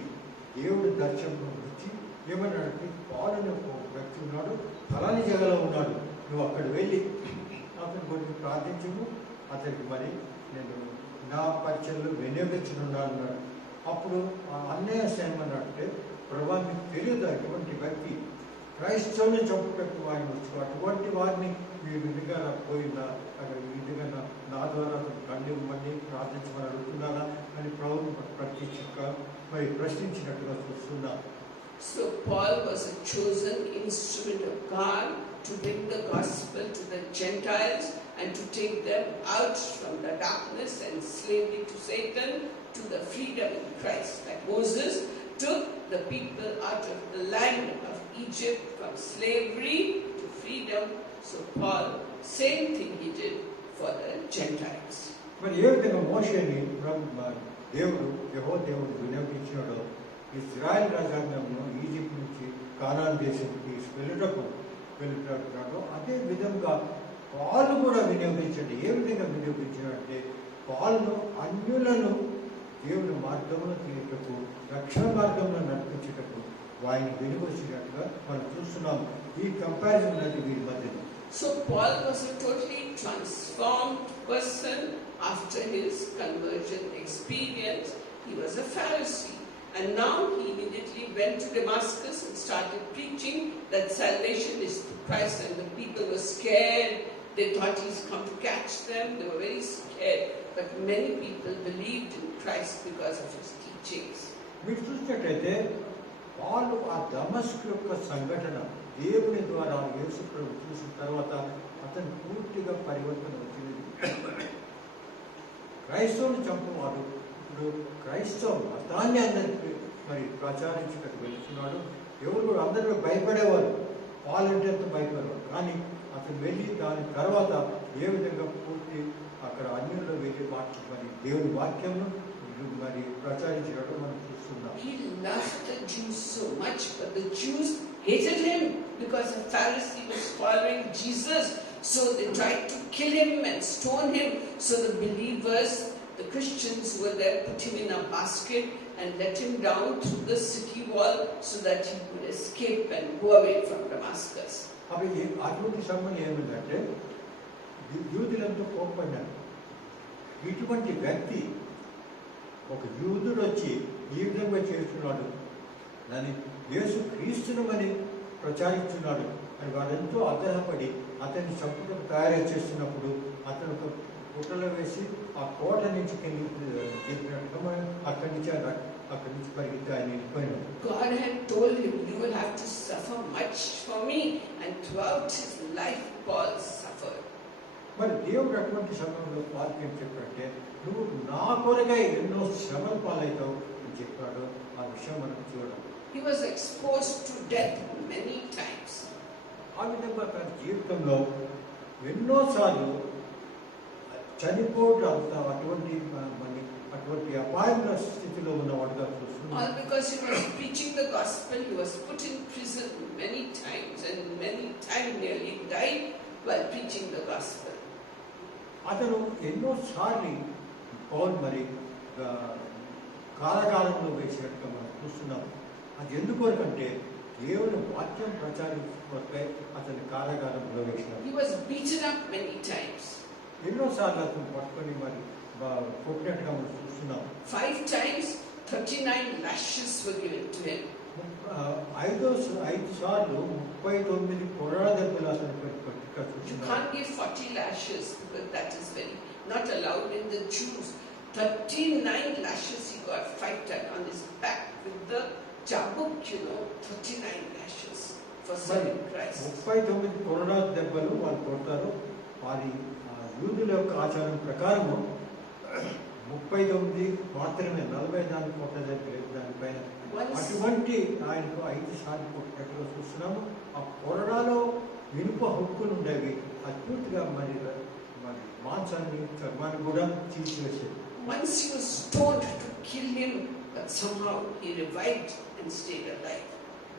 దేవుడి దర్శనం వచ్చి ఏమన్నాడంటే, పాలని ఒక వ్యక్తి ఉన్నాడు, ఫలాని జగలో ఉన్నాడు, నువ్వు అక్కడ వెళ్ళి అతని గురించి ప్రార్థించము, అతనికి మరి నేను నా పరిచయంలో వినియోగించనున్నాను అన్నాడు. అప్పుడు ఆ అన్నయ్య ఏమన్నాడంటే, ప్రభా మీకు తెలియదు అటువంటి వ్యక్తి క్రైస్తవుని చంపుటకు ఆయన వచ్చు, అటువంటి వారిని మీరు విధిగా పోయినా అక్కడ విధిగా నా ద్వారా కళ్ళు ఇవ్వమని ప్రార్థించమని అడుగుతున్నారా అని ప్రభుత్వం మరి ప్రశ్నించినట్టుగా చూస్తున్నా. So Paul was a chosen instrument of God to bring the gospel to the Gentiles and to take them out from the darkness and slavery to Satan to the freedom in Christ. Like Moses took the people out of the land of Egypt from slavery to freedom, so Paul, same thing he did for the Gentiles. మరి ఏ విధంగా మోషేని దేవుడు వినియోగించినాడో Israel రాజ్యాంగంలో Egypt నుంచి Conan దేశానికి వెళ్ళుటకు అదే విధంగా పాలు కూడా వినియోగించండి. ఏ విధంగా వినియోగించినట్టే పాలను అన్యులను దేవుని మార్గంలో తీయటకు రక్షణ మార్గంలో నడిపించటకు వారిని వెలుగొచ్చినట్టుగా మనం చూస్తున్నాం. ఈ కంపారిజన్ ఉన్నది వీరి మధ్యలో. So Paul was a totally transformed person after his conversion experience. He was a Pharisee. And now he immediately went to Damascus and started preaching that salvation is through Christ, and the people were scared. They thought he's come to catch them. They were very scared. But many people believed in Christ because of his teachings. మీరు చూసినట్లయితే వాళ్ళు ఆ దమస్కు యొక్క సంఘటన దేవుని ద్వారా యేసు ప్రభువు చూసిన తర్వాత అతను పూర్తిగా పరివర్తన వచ్చింది. క్రైస్తవుని చంపవాడు ఇప్పుడు క్రైస్తవ మతాన్ని అందరికీ మరి ప్రచారించడానికి వెళ్తున్నాడు. ఎవరు కూడా అందరూ భయపడేవారు, పాలంటే అంత భయపడేవారు. కానీ అతను వెళ్ళి దాని తర్వాత ఏ విధంగా పూర్తి అక్కడ అన్యుల్లో వెళ్ళి మరి దేవుని వాక్యంను మరి ప్రచారించడం మనం చూస్తున్నాం. He loved the Jews so much, but the Jews hated him because a Pharisee was following Jesus. So they tried to kill him and stone him. So the believers, the Christians who were there, put him in a basket and let him down through the city wall so that he could escape and go away from Damascus. అవి అటువంటి సమయం ఏమిటంటే యూదులంతా కోప్పడ్డారు. ఇటువంటి వ్యక్తి ఒక యూదుడు వచ్చి ఈ విధంగా చేస్తున్నాడు, దాన్ని యేసు క్రీస్తునమని ప్రచారిస్తున్నాడు అని వారెంతో ఆగ్రహపడి అతన్ని చంపుటకు తయారు చేస్తున్నప్పుడు అతను ఒక పుట్టలో వేసి ఆ కోట నుంచి చెప్పినట్టుగా అక్కడి నుంచి పరిగెత్తి ఆయన వెళ్ళిపోయినాడు. God had told him, you will have to suffer much for me, and throughout his life Paul suffered. మరి దేవుడు అటువంటి సమయంలో పాల్కి ఏం చెప్పాడంటే నువ్వు నా కొరకై ఎన్నో శ్రమలు పాలవుతావు అని చెప్పాడు. ఆ విషయం మనం చూడాలి. He was exposed to death many times. ఆ విధంగా తన జీవితంలో ఎన్నోసార్లు చనిపోవడం అటువంటి అపాయమైన స్థితిలో ఉన్నవాడుగా చూస్తున్నాం. All because he was preaching the gospel, he was put in prison many times, and many times nearly died while preaching the gospel. అతను ఎన్నోసార్లు పౌలు మరి కారాగారంలో వేసినట్టుగా మనం చూస్తున్నాం. అది ఎందుకొరకంటే కేవలం వాక్యం ప్రచారించుకోవటై అతని కారాగారంలో వేసినాడు. He was beaten up many times. ఎన్నోసార్లు అతను పట్టుకొని మరి కొట్టినట్టుగా మనం చూస్తున్నాం. 5 times 39 lashes were given to him. 5 సార్లు 39 కొరడా దెబ్బలు అతను పట్టుకొని You can't give 40 lashes because that is very not allowed in the Jews. 39 lashes he got 5 times on his back with the chabuk, 39 lashes for serving Christ. 39 కొరడా దెబ్బలు వాళ్ళు కొడతారు. వారి యూదుల యొక్క ఆచారం ప్రకారము 39 మాత్రమే, 40 కొట్టలేదు దానిపైన. అటువంటి ఆయనకు 5 సార్లు కొట్టినట్టుగా చూస్తున్నాము. ఆ కొరడాలో ఇనుప హుక్కులు ఉండేవి. అది పూర్తిగా మరి మాంసాన్ని చర్మాన్ని కూడా తీసివేసేది. Once he was stoned to kill him, but somehow he revived and stayed alive.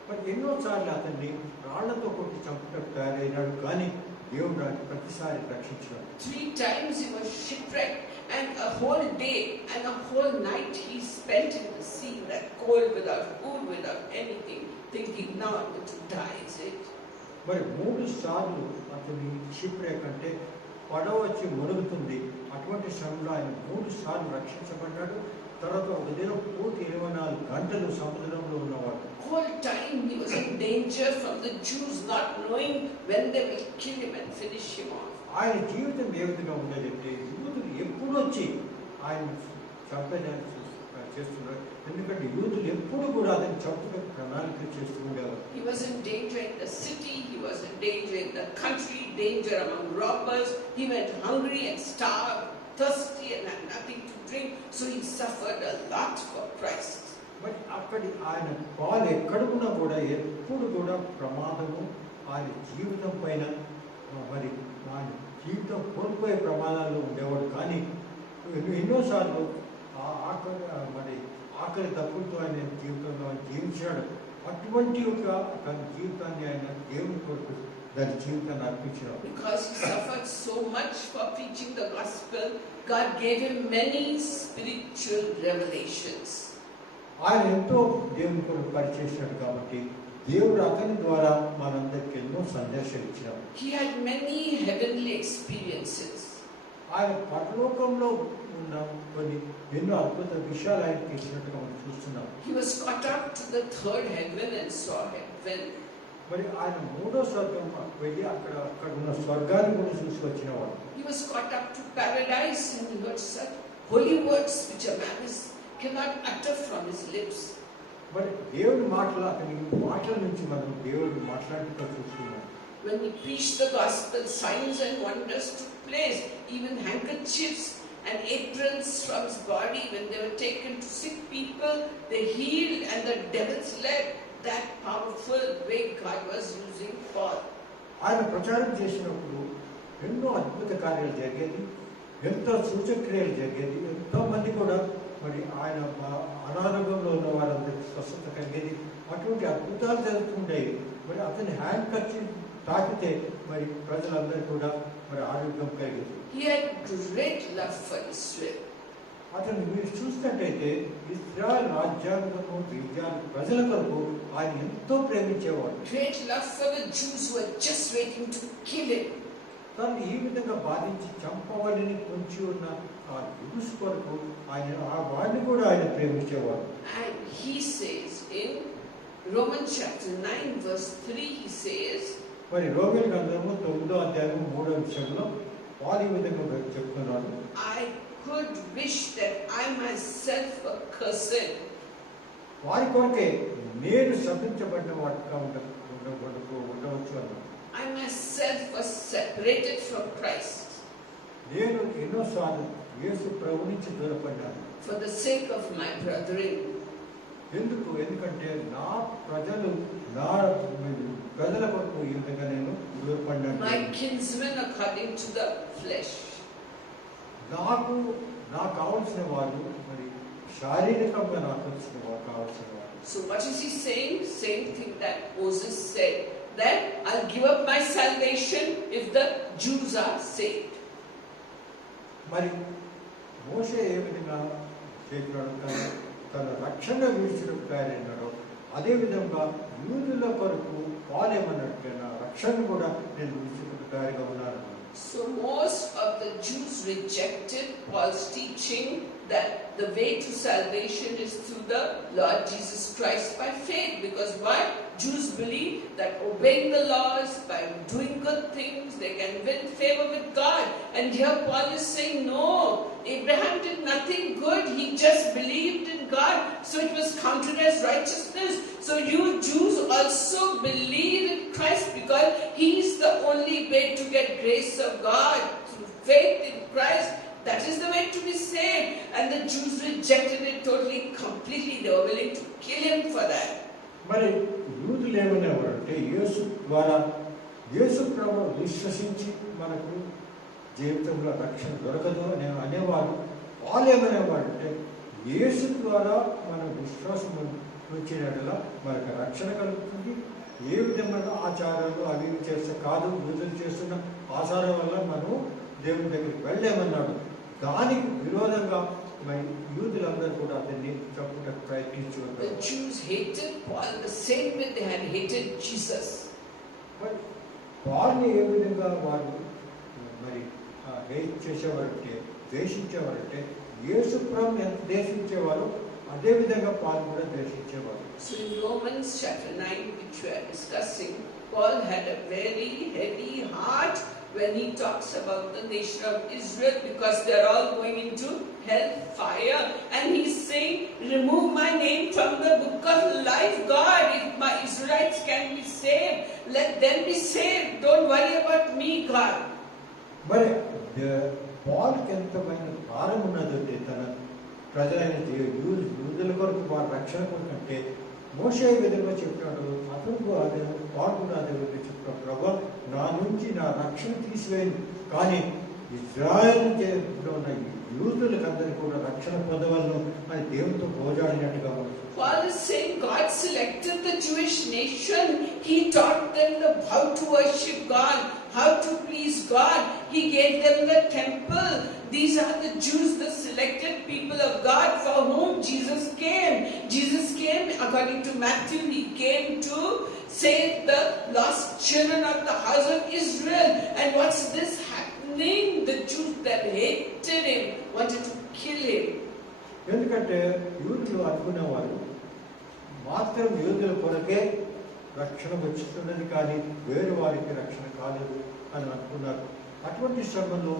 మరి ఎన్నోసార్లు అతన్ని రాళ్లతో కొట్టి చంపుటకు తయారైనాడు, కానీ దేవుడు ప్రతిసారి రక్షించాడు. 3 times he was shipwrecked, and a whole day and a whole night he spent in the sea, that cold, without food, without anything, thinking now I'm going to die, is it? మరి 3 సార్లు అతని షిప్రేక్ అంటే పడవ వచ్చి మునుగుతుంది. అటువంటి సమయంలో ఆయన 3 సార్లు రక్షించబడ్డాడు. తర్వాత ఒక దినం పూర్తి 24 గంటలు సముద్రంలో ఉన్నవాడు. Whole time he was in danger from the Jews, not knowing when they will kill him and finish him off. ఆయన జీవితం ఏ విధంగా ఉండేదంటే యూదులు ఎప్పుడు వచ్చి ఆయన చంపేదాన్ని చేస్తున్నారు. ఎందుకంటే యూదులు ఎప్పుడు కూడా అతని చంపుటకు ప్రణాళిక చేస్తూ ఉండేవారు. He was in danger in the city, he was in danger in the country, danger among robbers. He went hungry and starved, thirsty and had nothing to drink, so he suffered a lot for Christ. మరి అక్కడి ఆయన పాలు ఎక్కడున్నా కూడా ఎప్పుడు కూడా ప్రమాదము ఆయన జీవితం పైన మరి ఆయన జీవితం కోల్పోయే ప్రమాదాల్లో ఉండేవాడు. కానీ ఎన్నోసార్లు ఆకలి తప్పులతో ఆయన జీవితంలో జీవించాడు. అటువంటి ఒక తన జీవితాన్ని ఆయన దేవుని కొరకు దాని జీవితాన్ని అర్పించాడు. Because he suffered so much for preaching the gospel, God gave him many spiritual revelations. ఆయన ఎంతో దేవుని కొరకు పరిచేశాడు కాబట్టి దేవుడు అతని ద్వారా మనందరికి ఎన్నో సందేశాలు ఇచ్చినాడు. He had many heavenly experiences. ఆయన పరలోకంలో ఉన్న కొన్ని ఎన్నో అద్భుత విషయాలు ఆయన చేసినట్టుగా మనం చూస్తున్నాం. He was caught up to the third heaven and saw heaven. మరి ఆయన మూడో స్వర్గం వెళ్ళి అక్కడ ఉన్న స్వర్గాన్ని కూడా చూసి వచ్చినవాడు. He was caught up to paradise and he heard such holy words which a man cannot utter from his lips. మరి దేవుని మాటలు అతని మాటల నుంచి మనం దేవుడు మాట్లాడుతూ చూస్తున్నాం. When he preached the gospel, signs and wonders took place. Even handkerchiefs and aprons from his body, when they were taken to sick people, they healed and the devils left. That powerful way God was using Paul. ఆయన ప్రచారం చేసినప్పుడు ఎన్నో అద్భుత కార్యాలు జరిగేది, ఎంతో సూచక్రియలు జరిగేది. ఎంతో మంది కూడా మరి ఆయన అనారోగ్యంలో ఉన్న వారందరికీ స్వస్థత కలిగేది. అటువంటి అద్భుతాలు జరుగుతుంటాయి. మరి అతని హ్యాండ్ కచ్చి తాకితే మరి ప్రజలందరూ కూడా మరి ఆరోగ్యం కలిగేది. He had great love for Israel. అతను మీరు చూసినట్టయితే ఇశ్రాయేల్ రాజ్యాంగము ప్రజల కొరకు ఆయన ఎంతో ప్రేమించేవాడు. Great love for the Jews who were just waiting to kill him. తను ఈ విధంగా బాధించి చంపవాలని పొంచి ఉన్న ఆ యూదుస్ కొరకు ఆయన ఆ వాడిని కూడా ఆయన ప్రేమించేవాడు. And he says in Romans chapter 9 verse 3, he says, మరి రోమీయుల గ్రంథము 9వ అధ్యాయం 3వ విషయంలో వాడు ఈ విధంగా చెప్తున్నాడు, I could wish that I myself were cursed. వారి కొరకే నేను శపించబడిన వాటిగా ఉండవచ్చు అన్నాడు. I myself was separated from Christ నేను ఎన్నోసార్లు యేసు ప్రభు నుంచి దూరపడ్డాను. for the sake of my brethren. ఎందుకంటే నా ప్రజల కొరకు ఈ విధంగా నేను దూరపడ్డాను. My kinsmen according to the flesh. నాకు కావాల్సిన వారు మరి శారీరకంగా నాకు కావాల్సిన వారు. So what is he saying? Same thing that Moses said, that I'll give up my salvation if the Jews are saved. మరి మోషే ఏ విధంగా చేసినాడు, తన రక్షణ విడిచడం తయారైనాడో అదే విధంగా యూదుల కొరకు పాలేమన్నట్టు నా రక్షణ కూడా నేను విడిచిపెట్టు తయారుగా ఉన్నాను. So most of the Jews rejected Paul's teaching that the way to salvation is through the Lord Jesus Christ by faith. Because why? Jews believe that obeying the laws, by doing good things, they can win favor with God. And here Paul is saying, no, Abraham did nothing good. He just believed in God. So it was counted as righteousness. So you Jews also believe in Christ because He is the only way to get grace of God. Through faith in Christ. That is the way to be saved. And the Jews rejected it totally, completely. They were willing to kill him for that. మరి యూదులు ఏమనేవారంటే యేసు ప్రభు విశ్వసించి మనకు జీవితంలో రక్షణ దొరకదు అని అనేవారు. వాళ్ళు ఏమనేవారంటే యేసు ద్వారా మన విశ్వాసం వచ్చినట్లా మనకు రక్షణ కలుగుతుంది. ఏ విధమైన ఆచారాలు అవి చేస్తే కాదు, యూదులు చేస్తున్న ఆచారం వల్ల మనం దేవుని దగ్గరికి వెళ్ళామన్నాడు. దానికి విరోధంగా మరి యూదులందరూ కూడా అతన్ని చంపుటకు ప్రయత్నించుకున్నారు. The Jews hated Paul the same way they had hated Jesus. మరి పాల్ని ఏ విధంగా వారు మరి హేట్ చేసేవారంటే, ద్వేషించేవారంటే యేసు ప్రభువుని ఎంత ద్వేషించేవారు అదే విధంగా పాల్ కూడా ద్వేషించేవారు. So in Romans chapter 9, which we are discussing, Paul had a very heavy heart when he talks about the nation of Israel, because they're all going into hellfire, and he's saying, remove my name from the book of life, God. If my Israelites can be saved, let them be saved. Don't worry about me, God. మరి పాల్కి ఎంతమైన భారం ఉన్నదంటే తన ప్రజలైన యూదుల కొరకు వారి రక్షణ కొరకు అంటే మోషే విధంగా చెప్పినాడు. అతను అదే పాలు కూడా అదే విధంగా చెప్పినాడు, ప్రభా నా నుంచి నా రక్షణ తీసివేయండి, కానీ ఇజ్రాయెల్ ఉన్న యూదులకు అందరికీ కూడా రక్షణ పొందవలను అని దేవునితో పోరాడినట్టుగా Paul is saying God selected the Jewish nation. He taught them how to worship God, how to please God. He gave them the temple. These are the Jews, the selected people of God for whom Jesus came. Jesus came, according to Matthew, he came to save the lost children of the house of Israel. And what's this happening? The Jews that hated him, wanted to kill him. ఎందుకంటే యూదులు అనుకునేవారు మాత్రం యూదుల కొరకే రక్షణ వచ్చిస్తున్నది, కానీ వేరు వారికి రక్షణ కాలేదు అని అనుకున్నారు. అటువంటి శ్రమంలో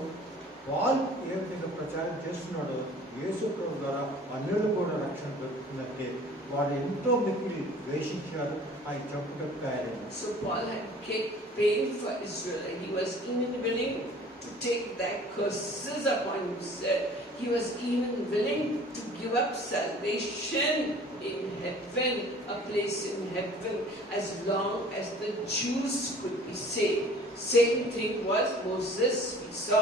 వాళ్ళు ఏ విధంగా ప్రచారం చేస్తున్నాడో యేసు ప్రభు ద్వారా అన్యులు కూడా రక్షణ దొరుకుతున్నట్టే వాళ్ళు ఎంతో మిక్కిలి ద్వేషించారు, ఆయన చంపుటకు తయారైన. So Paul had pain for Israel, and he was even willing to take their curses upon himself. He was even willing to give up salvation in heaven, a place in heaven, as long as the Jews could be saved. Same thing was Moses. We saw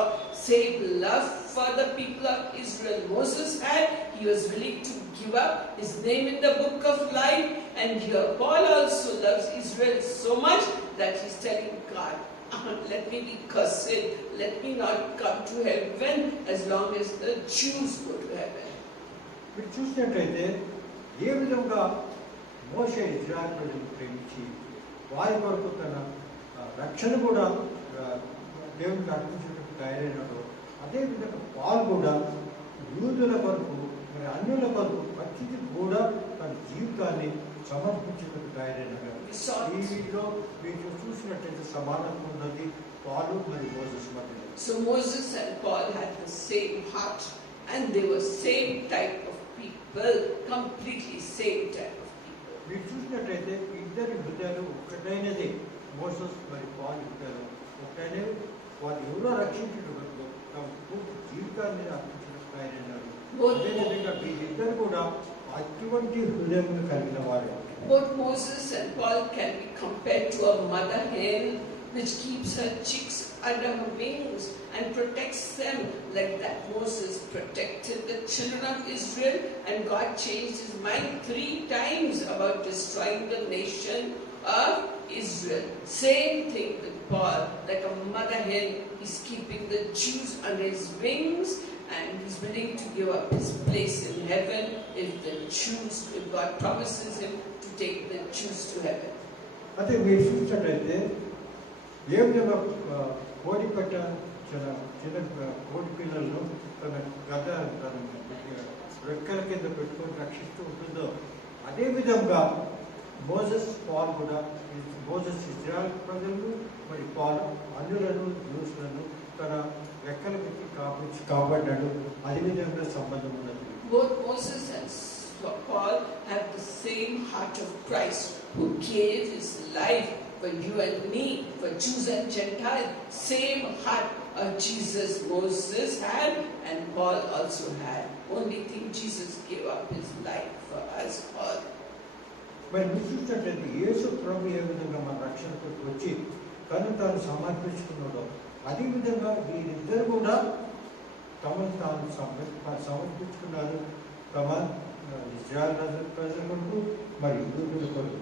same love for the people of Israel Moses had. He was willing to give up his name in the book of life. And here Paul also loves Israel so much that he's telling God, let me be cursed, let me not come to heaven as long as the Jews go to heaven. మీరు చూసినట్లయితే ఏ విధంగా మోషే Israel ప్రజలను ప్రేమించి వారి కొరకు తన రక్షణ కూడా దేవునికి అర్పించడానికి తయారైనాడు, అదేవిధంగా పాలు కూడా యూదుల కొరకు మరి అన్యుల కొరకు ప్రతిదీ కూడా తన జీవితాన్ని సమర్పించడానికి తయారైనాడు. ఈ వీటిలో మీరు చూసినట్లయితే సమానత్వం ఉన్నది పాలు మరియు మోసెస్ మధ్య. So Moses and Paul had the same heart, and they were same type of people, completely same type of people. మీరు చూసినట్లయితే ఇద్దరి హృదయాలు ఒకటైనది. మోసెస్ మరియు పాలు హృదయాలు ఒకటైనవి. వారు ఎవరో రక్షించడం తమ పూర్తి జీవితాన్ని అర్పించడానికి తయారైనారు. అదేవిధంగా వీరిద్దరు కూడా అటువంటి హృదయం కలిగిన వారే. Both Moses and Paul can be compared to a mother hen which keeps her chicks under her wings and protects them like that. Moses protected the children of Israel, and God changed his mind 3 times about destroying the nation of Israel. Same thing with Paul, like a mother hen, he's keeping the Jews under his wings, and he's willing to give up his place in heaven if God promises him to take the Jews to heaven. అదే మీరు చూసినట్లయితే ఏ విధంగా కోడి పెట్ట చిన్న కోడి పిల్లలను తన గద తన రెక్కల కింద పెట్టుకొని రక్షిస్తూ ఉంటుందో అదేవిధంగా మోసెస్ పాల్ కూడా మోసెస్ ఇజ్రాయెల్ ప్రజలను మరి పాల్ అన్యులను యూదులను తన రెక్కల పెట్టి కాపాడినాడు. అదేవిధంగా సంబంధం ఉన్నది. Both Moses and Paul have the same heart of Christ, who gave his life for you and me, for Jews and Gentiles. Same heart of Jesus Moses had, and Paul also had. Only thing, Jesus gave up his life for us all. మరి మీరు చూసినట్లయితే యేసు ప్రభు ఏ విధంగా మన రక్షణకు వచ్చి తను తాను సమర్పించుకున్నాడో అదేవిధంగా వీరిద్దరు కూడా తమను తాను సమర్పించుకున్నారు. తమ ఇజ్రాయెల్ ప్రజల కొరకు మరి యూదుల కొరకు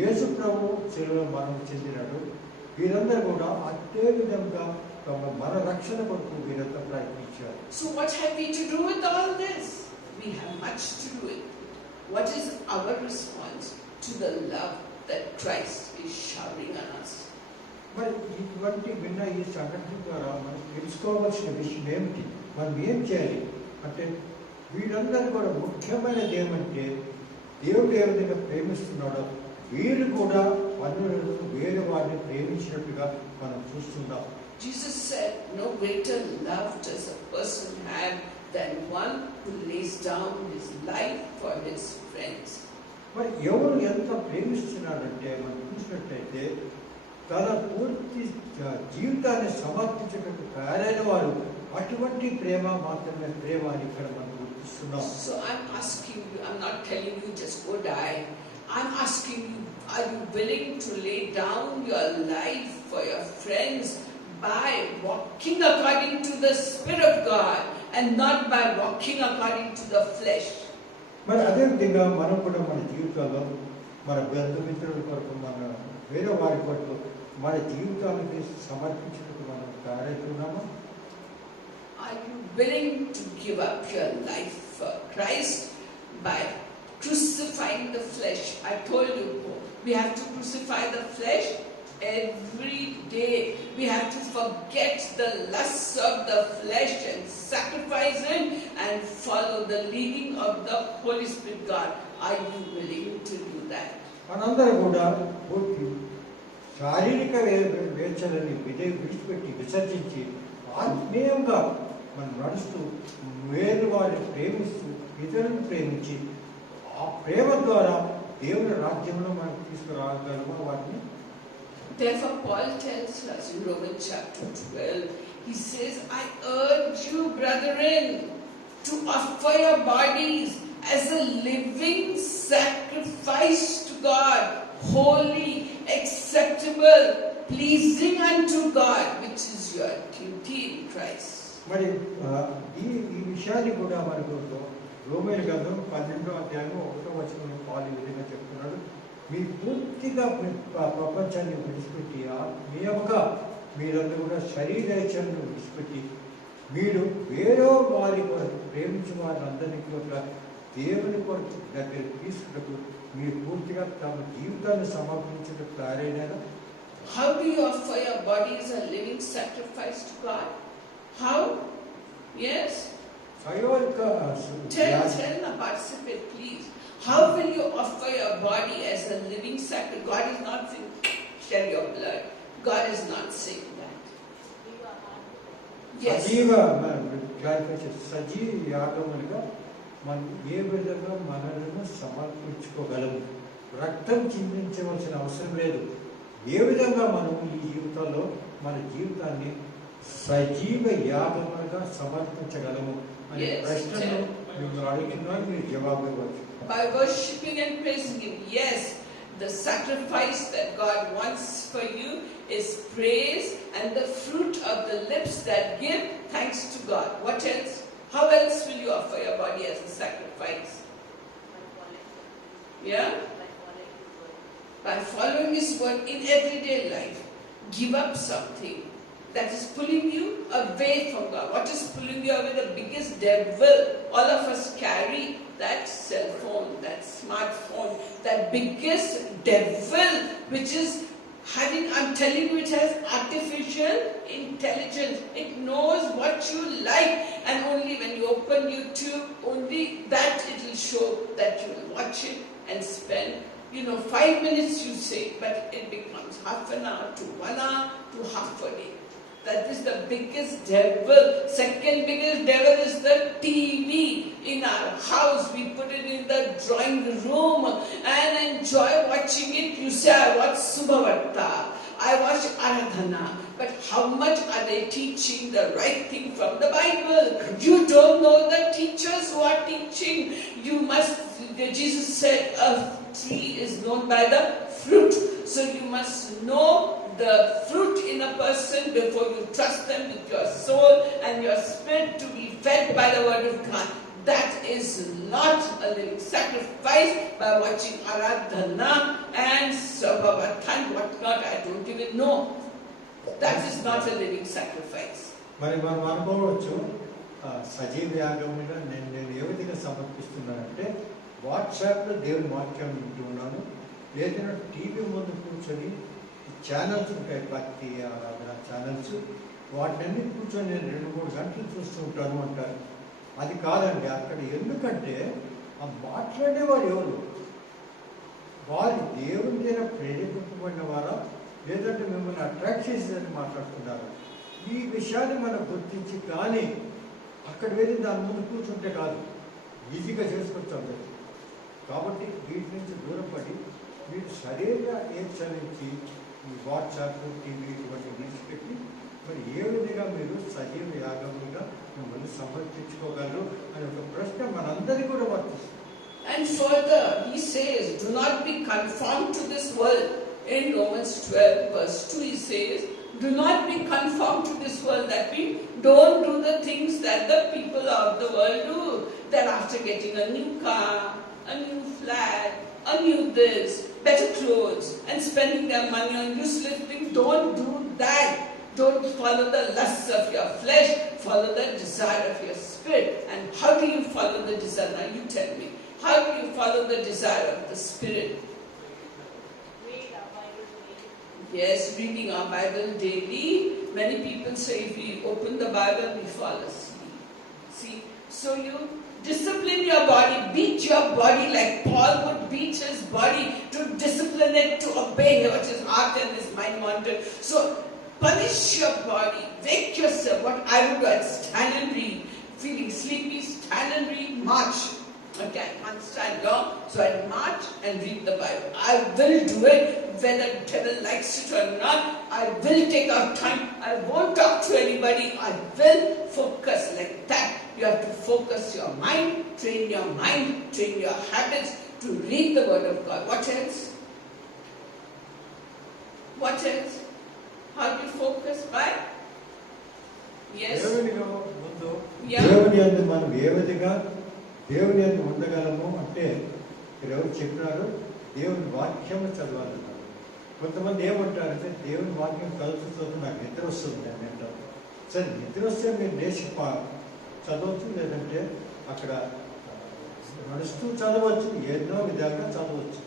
యేసు ప్రభు శిలువలో మరణం చెందినాడు. వీరందరూ కూడా అదే విధంగా మన రక్షణ కొరకు వీరంతా ప్రయత్నించారు. So what have we to do with all this? We have much to do with. What is our response to the love that Christ is showering on us? మరి ఇటువంటి విన్న ఈ సంఘటన ద్వారా మనం తెలుసుకోవాల్సిన విషయం ఏమిటి? మనం ఏం చేయాలి అంటే వీరందరూ కూడా ముఖ్యమైనది ఏమంటే దేవుడు ఏ విధంగా ప్రేమిస్తున్నాడో వీరు కూడా అన్యులను వేరే వారిని ప్రేమించినట్టుగా మనం చూస్తున్నాం. Jesus said, no greater love does a person have than one who lays down his life for his friends. మరి ఎవరు ఎంత ప్రేమిస్తున్నాడంటే మనం చూసినట్లయితే తన పూర్తి జీవితాన్ని సమర్పించడానికి తయారైన వారు అటువంటి ప్రేమ మాత్రమే ప్రేమ అని ఇక్కడ మనం గుర్తిస్తున్నాం. So I'm asking you, I'm not telling you just go die. I'm asking you, are you willing to lay down your life for your friends by walking according to the Spirit of God and not by walking according to the flesh? మరి అదేవిధంగా మనం కూడా మన జీవితాల్లో మన బంధుమిత్రుల కొరకు మన వేరే వారి కొరకు మన జీవితానికి సమర్పించడానికి మనం తయారవుతున్నామా? Are you willing to give up your life for Christ by crucifying the flesh? I told you, we have to crucify the flesh every day. We have to forget the lusts of the flesh and sacrifice it and follow the leading of the Holy Spirit God. Are you willing to do that? మనందరూ కూడా పూర్తి శారీరక వేచలని విడిచిపెట్టి విసర్జించి ఆత్మీయంగా మనం నడుస్తూ వేరు వారిని ప్రేమిస్తూ ఇతరులను ప్రేమించి ఆ ప్రేమ ద్వారా దేవుని రాజ్యంలో మనం తీసుకురాగలమా వాటిని? Therefore, Paul tells us in Romans chapter 12, he says, I urge you, brethren, to offer your bodies as a living sacrifice to God, holy, acceptable, pleasing unto God, which is your duty in Christ. మరి ఈ విషయాన్ని కూడా మనకు రోమేలు గ్రంథం 12వ అధ్యాయం 1వ వచనంలో పాలు ఈ విధంగా చెప్తున్నాడు. మీ పూర్తిగా ప్రపంచాన్ని విడిచిపెట్టి ఆత్మీయంగా మీరందరూ కూడా శరీరేచ్ఛను విడిచిపెట్టి మీరు వేరే వారి కొరకు ప్రేమించిన వారందరినీ కూడా దేవుని కొరకు దగ్గర తీసుకున్నప్పుడు మీరు పూర్తిగా తమ జీవితాన్ని సమర్పించడానికి తయారైనారా? How do you offer your body as a living sacrifice to God? How? Yes? Tell the participant, please. How will you offer your body as a living sacrifice? God is not saying, shed your blood. God is not saying that. Yes. సజీవ యాగములుగా మనం ఏ విధంగా మనలను సమర్పించుకోగలము? రక్తం చిందించవలసిన అవసరం లేదు. ఏ విధంగా మనం ఈ జీవితంలో మన జీవితాన్ని సజీవ యాగములుగా సమర్పించగలము అనే ప్రశ్నను మీరు అడుగుతున్నారు, మీరు జవాబు ఇవ్వచ్చు. By worshipping and praising Him. Yes, the sacrifice that God wants for you is praise and the fruit of the lips that give thanks to God. What else? How else will you offer your body as a sacrifice? Yeah? By following His word in everyday life. Give up something that is pulling you away from God. What is pulling you away? The biggest devil all of us carry, that cell phone, that smartphone, that biggest devil which is having, I'm telling you, it has artificial intelligence. It knows what you like, and only when you open YouTube, only that it will show that you will watch it and spend 5 minutes you say, but it becomes half an hour to 1 hour to half a day. That is the biggest devil. Second biggest devil is the TV in our house. We put it in the drawing room and enjoy watching it. You say, I watch Subhavarta, I watch Aradhana. But how much are they teaching the right thing from the Bible? You don't know the teachers who are teaching. Jesus said, a tree is known by the fruit. So you must know the fruit in a person before you trust them with your soul and your spirit to be fed by the word of God. That is not a living sacrifice by watching Aradhana and Sabhavatha and whatnot. I don't even know. That is not a living sacrifice. మరి మనం అనుకోవచ్చు సజీవ యాగముగా నేను ఏ విధంగా సమర్పిస్తున్నానంటే వాట్సాప్లో దేవుని వాక్యం వింటున్నాను, లేదంటే టీవీ ముందు కూర్చొని ఛానల్స్ ఉంటాయి, భక్తి ఆరాధన ఛానల్స్, వాటిని కూర్చొని నేను 2-3 గంటలు చూస్తూ ఉంటాను అంటారు. అది కాదండి అక్కడ. ఎందుకంటే ఆ మాట్లాడేవారు ఎవరు? వారి దేవుని మీద ప్రేరేపింపబడిన వారా, లేదంటే మిమ్మల్ని అట్రాక్ట్ చేసేదని మాట్లాడుతున్నారు. ఈ విషయాన్ని మనం గుర్తించి కానీ అక్కడ వెళ్ళి దాని ముందు కూర్చుంటే కాదు, ఈజీగా చేసుకొచ్చాం. కాబట్టి వీటి నుంచి దూరపడి మీరు సరిగా ఏర్చరించి ఈ వాట్సాప్, టీవీ ఇటువంటి విడిచిపెట్టి మరి ఏ విధంగా మీరు సజీవ యాగముగా మిమ్మల్ని సమర్పించుకోగలరు అనే ఒక ప్రశ్న మనందరికీ కూడా వర్తిస్తుంది. And further, he says, do not be conformed to this world. In Romans 12 verse 2 he says, do not be conformed to this world. That means, don't do the things that the people of the world do. That after getting a new car, a new flat, a new this, better clothes, and spending their money on useless things, don't do that. Don't follow the lusts of your flesh, follow the desire of your spirit. And how do you follow the desire? Now you tell me. How do you follow the desire of the spirit? Read our Bible daily. Yes, reading our Bible daily. Many people say if we open the Bible, we fall asleep. See, so you discipline your body, beat your body like Paul would beat his body to discipline it, to obey what his heart and his mind wanted. So punish your body, wake yourself. What I would do, I'd stand and read. Feeling sleepy, stand and read, march. Okay, I can't stand long, so I'd march and read the Bible. I will do it whether the devil likes it or not. I will take out time. I won't talk to anybody. I will focus like that. You have to focus your mind, train your habits to read the Word of God. What else? What else? How do you focus? By? Yes. దేవునిగా ముందు Yeah. దేవుని యందు మనం ఏ విధంగా దేవుని యందు ఉండగలము అంటే మీరు ఎవరు చెప్పినారు, దేవుని వాక్యం చదవాలన్నారు. కొంతమంది ఏమంటారంటే దేవుని వాక్యం కలుపుతుంది, నాకు నిద్ర వస్తుంది అని అంటారు. సరే, నిద్ర వస్తే మీరు లేచి చదవచ్చు, లేదంటే అక్కడ నడుస్తూ చదవచ్చు, ఎన్నో విధాలుగా చదవచ్చు.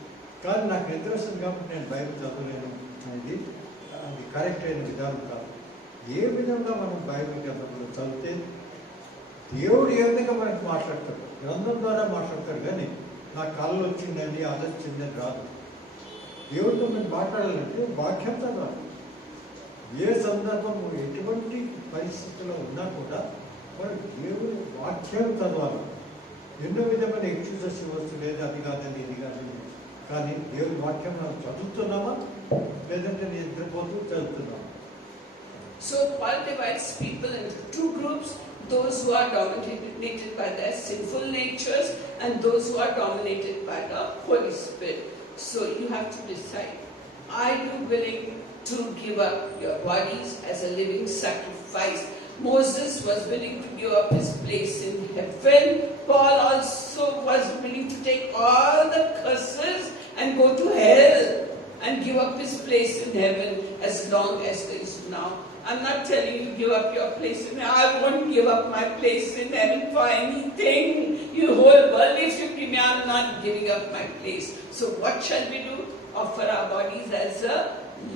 కానీ నాకు నిద్ర వస్తుంది కాబట్టి నేను బైబిల్ చదవలేను అనేది అది కరెక్ట్ అయిన విధానం కాదు. ఏ విధంగా మనం బైబిల్ గ్రంథంలో చదివితే దేవుడు ఏ విధంగా మనకి మాట్లాడతాడు, గ్రంథం ద్వారా మాట్లాడతాడు. కానీ నా కళ్ళు వచ్చిందండి, అది వచ్చిందని రాదు. దేవుడితో మీరు మాట్లాడాలంటే వాక్యం చదవాలి. ఏ సందర్భం ఎటువంటి పరిస్థితుల్లో ఉన్నా కూడా మనం దేవుని వాక్యం చదవాలి. ఎన్నో విధమైన ఎక్స్క్యూజెస్ ఇవ్వచ్చు, లేదు అది కాదని ఇది కాదని. కానీ దేవుని వాక్యం మనం చదువుతున్నామా, లేదంటే నిద్రపోతూ చదువుతున్నామా? So Paul divides people into two groups, those who are dominated by their sinful natures and those who are dominated by the Holy Spirit. So you have to decide, are you willing to give up your bodies as a living sacrifice? Moses was willing to give up his place in heaven. Paul also was willing to take all the curses and go to hell and give up his place in heaven as long as there is now. I'm not telling you give up your place in heaven. I won't give up my place in heaven for anything. You whole world is to me. I'm not giving up my place. So what shall we do? Offer our bodies as a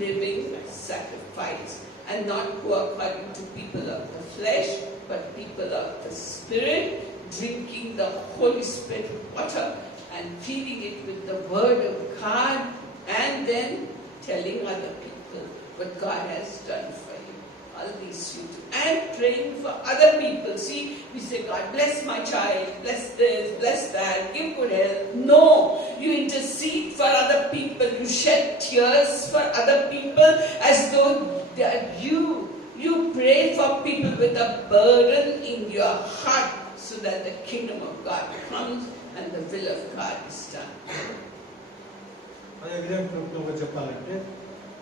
living sacrifice, and not go according to people of the flesh, but people of the Spirit, drinking the Holy Spirit water and feeding it with the Word of God, and then telling other people what God has done for you. All these you do. And praying for other people. See, we say, God bless my child, bless this, bless that, give good health. No, you intercede for other people. You shed tears for other people as though they are you pray for people with a burden in your heart so that the kingdom of God comes and the will of God is done. అదే విధంగా చెప్పాలంటే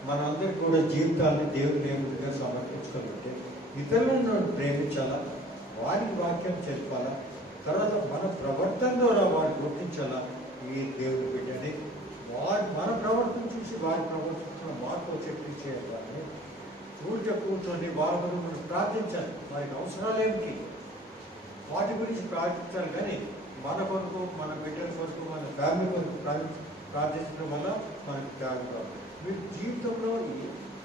మనందరికీ కూడా జీవితాన్ని దేవుని ఏమిగా సమర్పించుకోవాలంటే ఇతరులను ప్రేమించాలా, వారికి వాక్యం చెప్పాలా, తర్వాత మన ప్రవర్తన ద్వారా వారిని గుర్తించాలా ఈ దేవుని బిడ్డని. మన ప్రవర్తన చూసి వారి ప్రవర్తన వారితో చెప్పించేయాలని ఊరికే కూర్చొని వారి గురించి మనం ప్రార్థించాలి. వారికి అవసరాలు ఏమిటి వాటి గురించి ప్రార్థించాలి. కానీ మన కొరకు, మన బిడ్డల కొరకు, మన ఫ్యామిలీ కొరకు ప్రార్థించడం వల్ల మనకి త్యాగం రాదు. మీరు జీవితంలో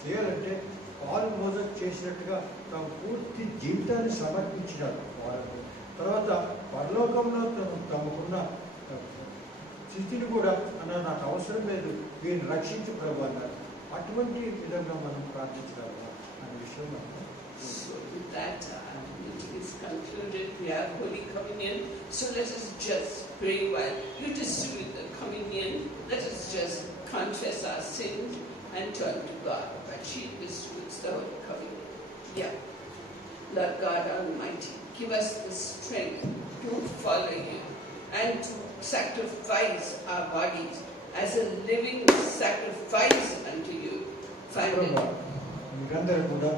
చేయాలంటే పాలు మోసస్ చేసినట్టుగా తమ పూర్తి జీవితాన్ని సమర్పించినారు వాళ్ళకు. తర్వాత పరలోకంలో తమకున్న స్థితిని కూడా అన్న నాకు అవసరం లేదు, వీరిని రక్షించు ప్రభు అన్నారు. అటువంటి విధంగా మనం ప్రార్థించాలి అనే విషయం మనం. So with that, meeting is concluded. We have Holy Communion. So let us just pray while you distribute the communion. Let us just confess our sins and turn to God. But she distributes the Holy Communion. Yeah. Lord God Almighty, give us the strength to follow you and to sacrifice our bodies as a living sacrifice unto you. Finally, మీరందరూ కూడా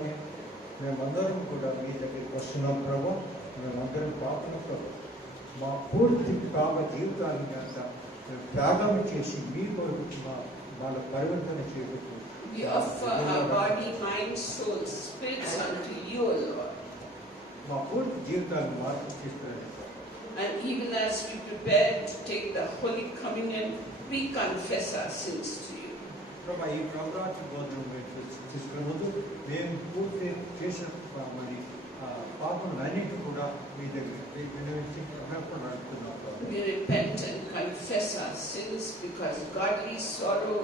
మేమందరం కూడా మీ దగ్గరికి వస్తున్నాం ప్రభు. మేమందరం పాపంతో మా పూర్తి పాప జీవితాన్ని అంత త్యాగం చేసి మీ కొరకు వాళ్ళ పరివర్తన చేయవచ్చు. we offer our body, mind, soul, spirits unto you, O Lord. మా పూర్తి జీవితాన్ని మార్పు తీసుకురండి. And even as we prepare to take the Holy Communion, we confess our sins to you. ప్రభా ఈ ప్రభుత్వ బోధన తీసుకున్నప్పుడు మేము పూర్తి చేసిన మరి పాపములన్నిటి కూడా మీ దగ్గర వినవించి క్షమాపణ అడుగుతున్నాం. We repent and confess our sins because godly sorrow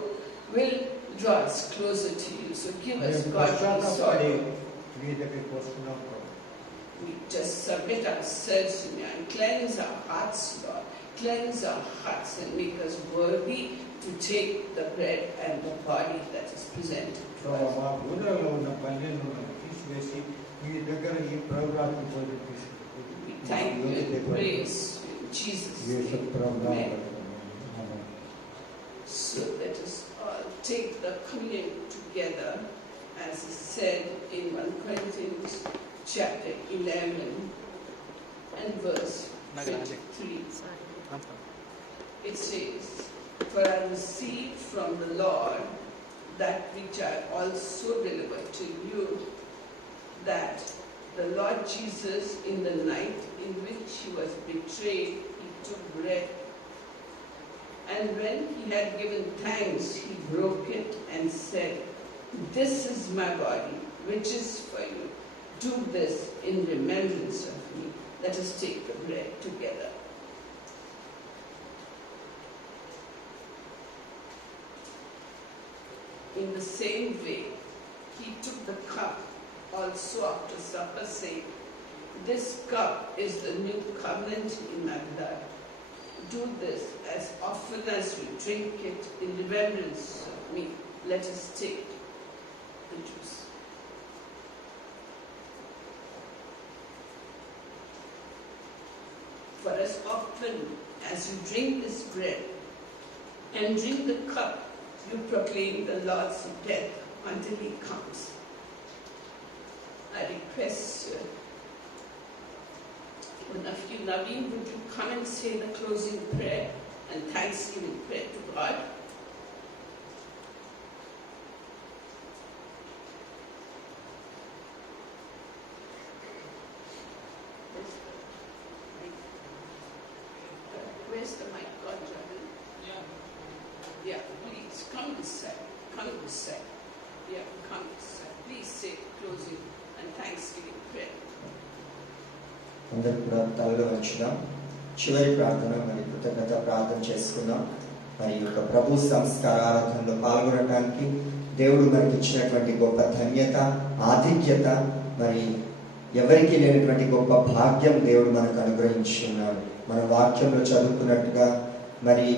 will draw us closer to you. So give us godly sorrow. మీ దగ్గరికి వస్తున్నాం ప్రభు. We just submit ourselves to you and cleanse our hearts, Lord. Cleanse our hearts and make us worthy to take the bread and the body that is presented to us. మా ఊళ్ళలో ఉన్న పల్లెలను తీసివేసి మీ దగ్గర ఈ ప్రభుత్వ బోధన We thank you and praise you in Jesus' name. Amen. So let us all take the communion together, as is said in 1 Corinthians chapter 11 and verse 23. It says, "For I received from the Lord that which I also delivered to you, that the Lord Jesus, in the night in which he was betrayed, he took bread. And when he had given thanks, he broke it and said, 'This is my body, which is for you. Do this in remembrance of me.'" Let us take the bread together. In the same way, he took the cup also after supper, saying, "This cup is the new covenant in my blood. Do this as often as we drink it in remembrance of me." Let us take the juice. For as often as you drink this bread and drink the cup, you proclaim the Lord's death until he comes. I request one of you, Naveen, would you come and say the closing prayer and thanksgiving prayer to God? Where's the mic? God, Naveen? Yeah, please come this side. Come this side. Yeah, come this side. Please say closing and thanksgiving prayer. అందరూ కూడా తలలో ఉంచుదాం. చివరి ప్రార్థన మరి కృతజ్ఞత ప్రార్థన చేసుకుందాం. మరి యొక్క ప్రభు సంస్కార ఆరాధనలో పాల్గొనడానికి దేవుడు మనకి ఇచ్చినటువంటి గొప్ప ధన్యత, ఆధిక్యత, మరి ఎవరికి లేనటువంటి గొప్ప భాగ్యం దేవుడు మనకు అనుగ్రహించున్నాడు. మన వాక్యంలో చదువుకున్నట్టుగా మరి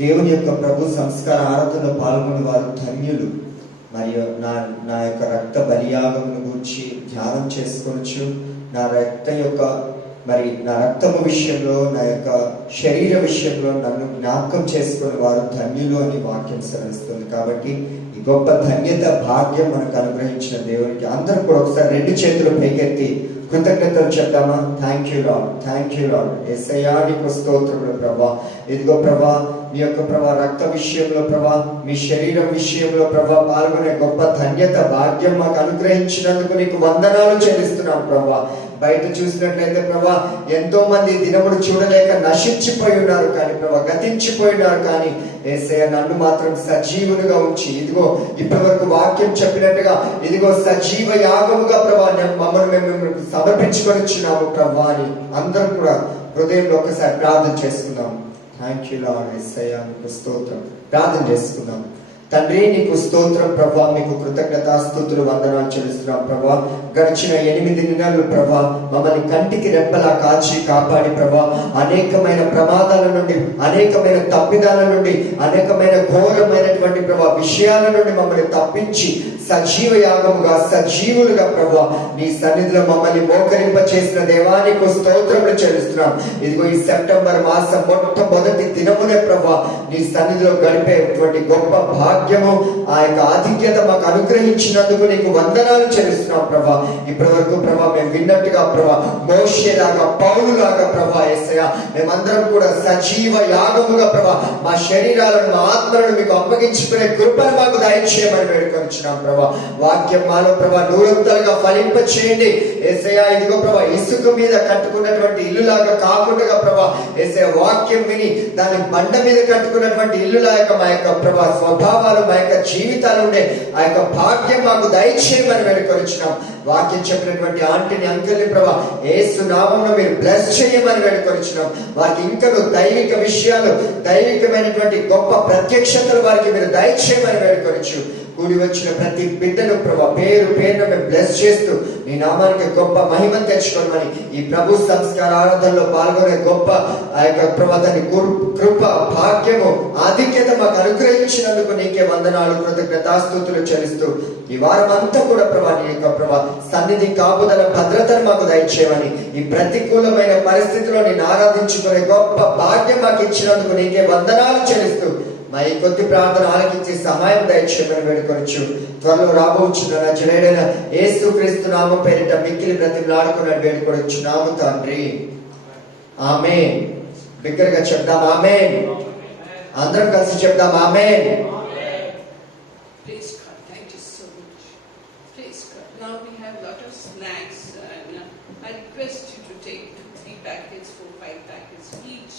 దేవుని యొక్క ప్రభు సంస్కార ఆరాధనలో పాల్గొన్న వారు ధన్యులు. మరియు నా యొక్క రక్త బలియాగమును గూర్చి ధ్యానం చేసుకోవచ్చు. నా రక్తము విషయంలో, నా యొక్క శరీర విషయంలో నన్ను జ్ఞాపకం చేసుకున్న వారు ధన్యులు అని వాక్యం సెలవిస్తుంది. కాబట్టి ఈ గొప్ప ధన్యత, భాగ్యం మనకు అనుగ్రహించిన దేవునికి అందరూ కూడా ఒకసారి 2 చేతులు పైకెత్తి కృతజ్ఞతలు చెప్తామా? Thank you Lord, thank you Lord. యేసయ్యా నీకు స్తోత్రములు ప్రభా. ఇదిగో ప్రభా, మీ యొక్క ప్రభా రక్త విషయంలో ప్రభా, మీ శరీరం విషయంలో ప్రభా పాల్గొనే గొప్ప ధన్యత, భాగ్యం మాకు అనుగ్రహించినందుకు నీకు వందనాలు చెల్లిస్తున్నాం ప్రభా. బయట చూసినట్లయితే ప్రభా ఎంతో మంది దినముడు చూడలేక నశించిపోయి ఉన్నారు, కానీ ప్రభా గతించిపోయి ఉన్నారు. కానీ యేసయ్య నన్ను మాత్రం సజీవునిగా ఉంచి ఇదిగో ఇప్పటి వరకు వాక్యం చెప్పినట్టుగా ఇదిగో సజీవ యాగముగా ప్రభా మమ్మల్ని మేము సమర్పించుకొని వచ్చినాము ప్రభా అని అందరం కూడా హృదయంలో ఒకసారి ప్రార్థన చేసుకుందాం. Thank you Lord. యేసయ్యా మీకు స్తోత్రం. ప్రార్థన చేసుకుందాం. తండ్రి నీకు స్తోత్రం ప్రభా, మీకు కృతజ్ఞతాస్తుతులు వందనాలు చెల్లిస్తున్నాం ప్రభా. గడిచిన 8 నెలలు ప్రభా మమ్మల్ని కంటికి రెప్పలా కాచి కాపాడి ప్రభా, అనేకమైన ప్రమాదాల నుండి, అనేకమైన తప్పిదాల నుండి, అనేకమైన ఘోరమైనటువంటి ప్రభా విషయాల నుండి మమ్మల్ని తప్పించి సజీవ యాగముగా, సజీవులుగా ప్రభా నీ సన్నిధిలో మమ్మల్ని మోకరింప చేసిన దేవానికి స్తోత్రములు చెల్లిస్తున్నాం. ఇదిగో ఈ సెప్టెంబర్ మాసం మొట్టమొదటి దినమునే ప్రభా నీ సన్నిధిలో గడిపేటువంటి గొప్ప భాగ్యము, ఆ యొక్క ఆధిక్యత మాకు అనుగ్రహించినందుకు నీకు వందనాలు చెల్లిస్తున్నాం ప్రభా. ఇప్పటి వరకు ప్రభా మేము విన్నట్టుగా ప్రభా మోషేలాగా, పౌలులాగా ప్రభా యేసయ్యా మేమందరం కూడా సజీవ యాగముగా ప్రభా మా శరీరాలను, మా ఆత్మలను మీకు అప్పగించుకునే కృపను మాకు దయచేయమని వేడుకొనిచున్నాం ప్రభా. వాక్యం మాలో ప్రభా నూరంతలుగా ఫలింప చేయండి యేసయ్యా. ఇదిగో ప్రభా ఇసుక మీద కట్టుకున్నటువంటి ఇల్లులాగా కాకుండా ప్రభా యేసయ్యా వాక్యం విని దాని బండ మీద కట్టుకున్నటువంటి ఇల్లులాగా మా యొక్క ప్రభా స్వభావాలు, మా యొక్క జీవితాలు ఉండే ఆ యొక్క భాగ్యం మాకు దయచేయమని వేడుకొనిచున్నాం. వాక్యం చెప్పినటువంటి ఆంటీని, అంకుల్ని ప్రభా యేసు నామములో మీరు బ్లెస్ చేయమని వేడుకొనిచున్నాం. వారికి ఇంకను దైవిక విషయాలు, దైవికమైనటువంటి గొప్ప ప్రత్యక్షతలు వారికి మీరు దయచేయమని వేడుకొనిచు. కూడి వచ్చిన ప్రతి బిడ్డను ప్రభా పేరు పేరున మేము బ్లెస్ చేస్తూ నీ నామానికి గొప్ప మహిమ తెచ్చుకోమని, ఈ ప్రభు సంస్కార ఆరాధనలో పాల్గొనే గొప్ప ఆ యొక్క ప్రభా దాని కృప, భాగ్యము, ఆధిక్యత మాకు అనుగ్రహించినందుకు నీకే వందనాలు, కృతజ్ఞతాస్తుతులు చెల్లిస్తూ ఈ వారం అంతా కూడా ప్రభా నీ యొక్క ప్రభా సన్నిధి, కాపుదల, భద్రతను మాకు దయచేయమని, ఈ ప్రతికూలమైన పరిస్థితిలో నేను ఆరాధించుకునే గొప్ప భాగ్యం మాకు ఇచ్చినందుకు నీకే వందనాలు చెల్లిస్తూ మా ఈ కొద్ది ప్రార్థన ఆలకించి సహాయం దయచేయమని వేడుకొనొచ్చు. త్వరలో రాబోచున్న నజరేయుడైన యేసుక్రీస్తు నామం పేరిట మిక్కిలి బ్రతిమలాడుకున్నట్టు వేడుకొనొచ్చున్నాము తండ్రి. ఆమేన్. బిగ్గరగా చెప్దాం ఆమేన్. అందరం కలిసి చెప్దాం ఆమేన్. Praise God. Thank you so much. Praise God. Now we have a lot of snacks, and I request you to take 2-3 packets, 4-5 packets each.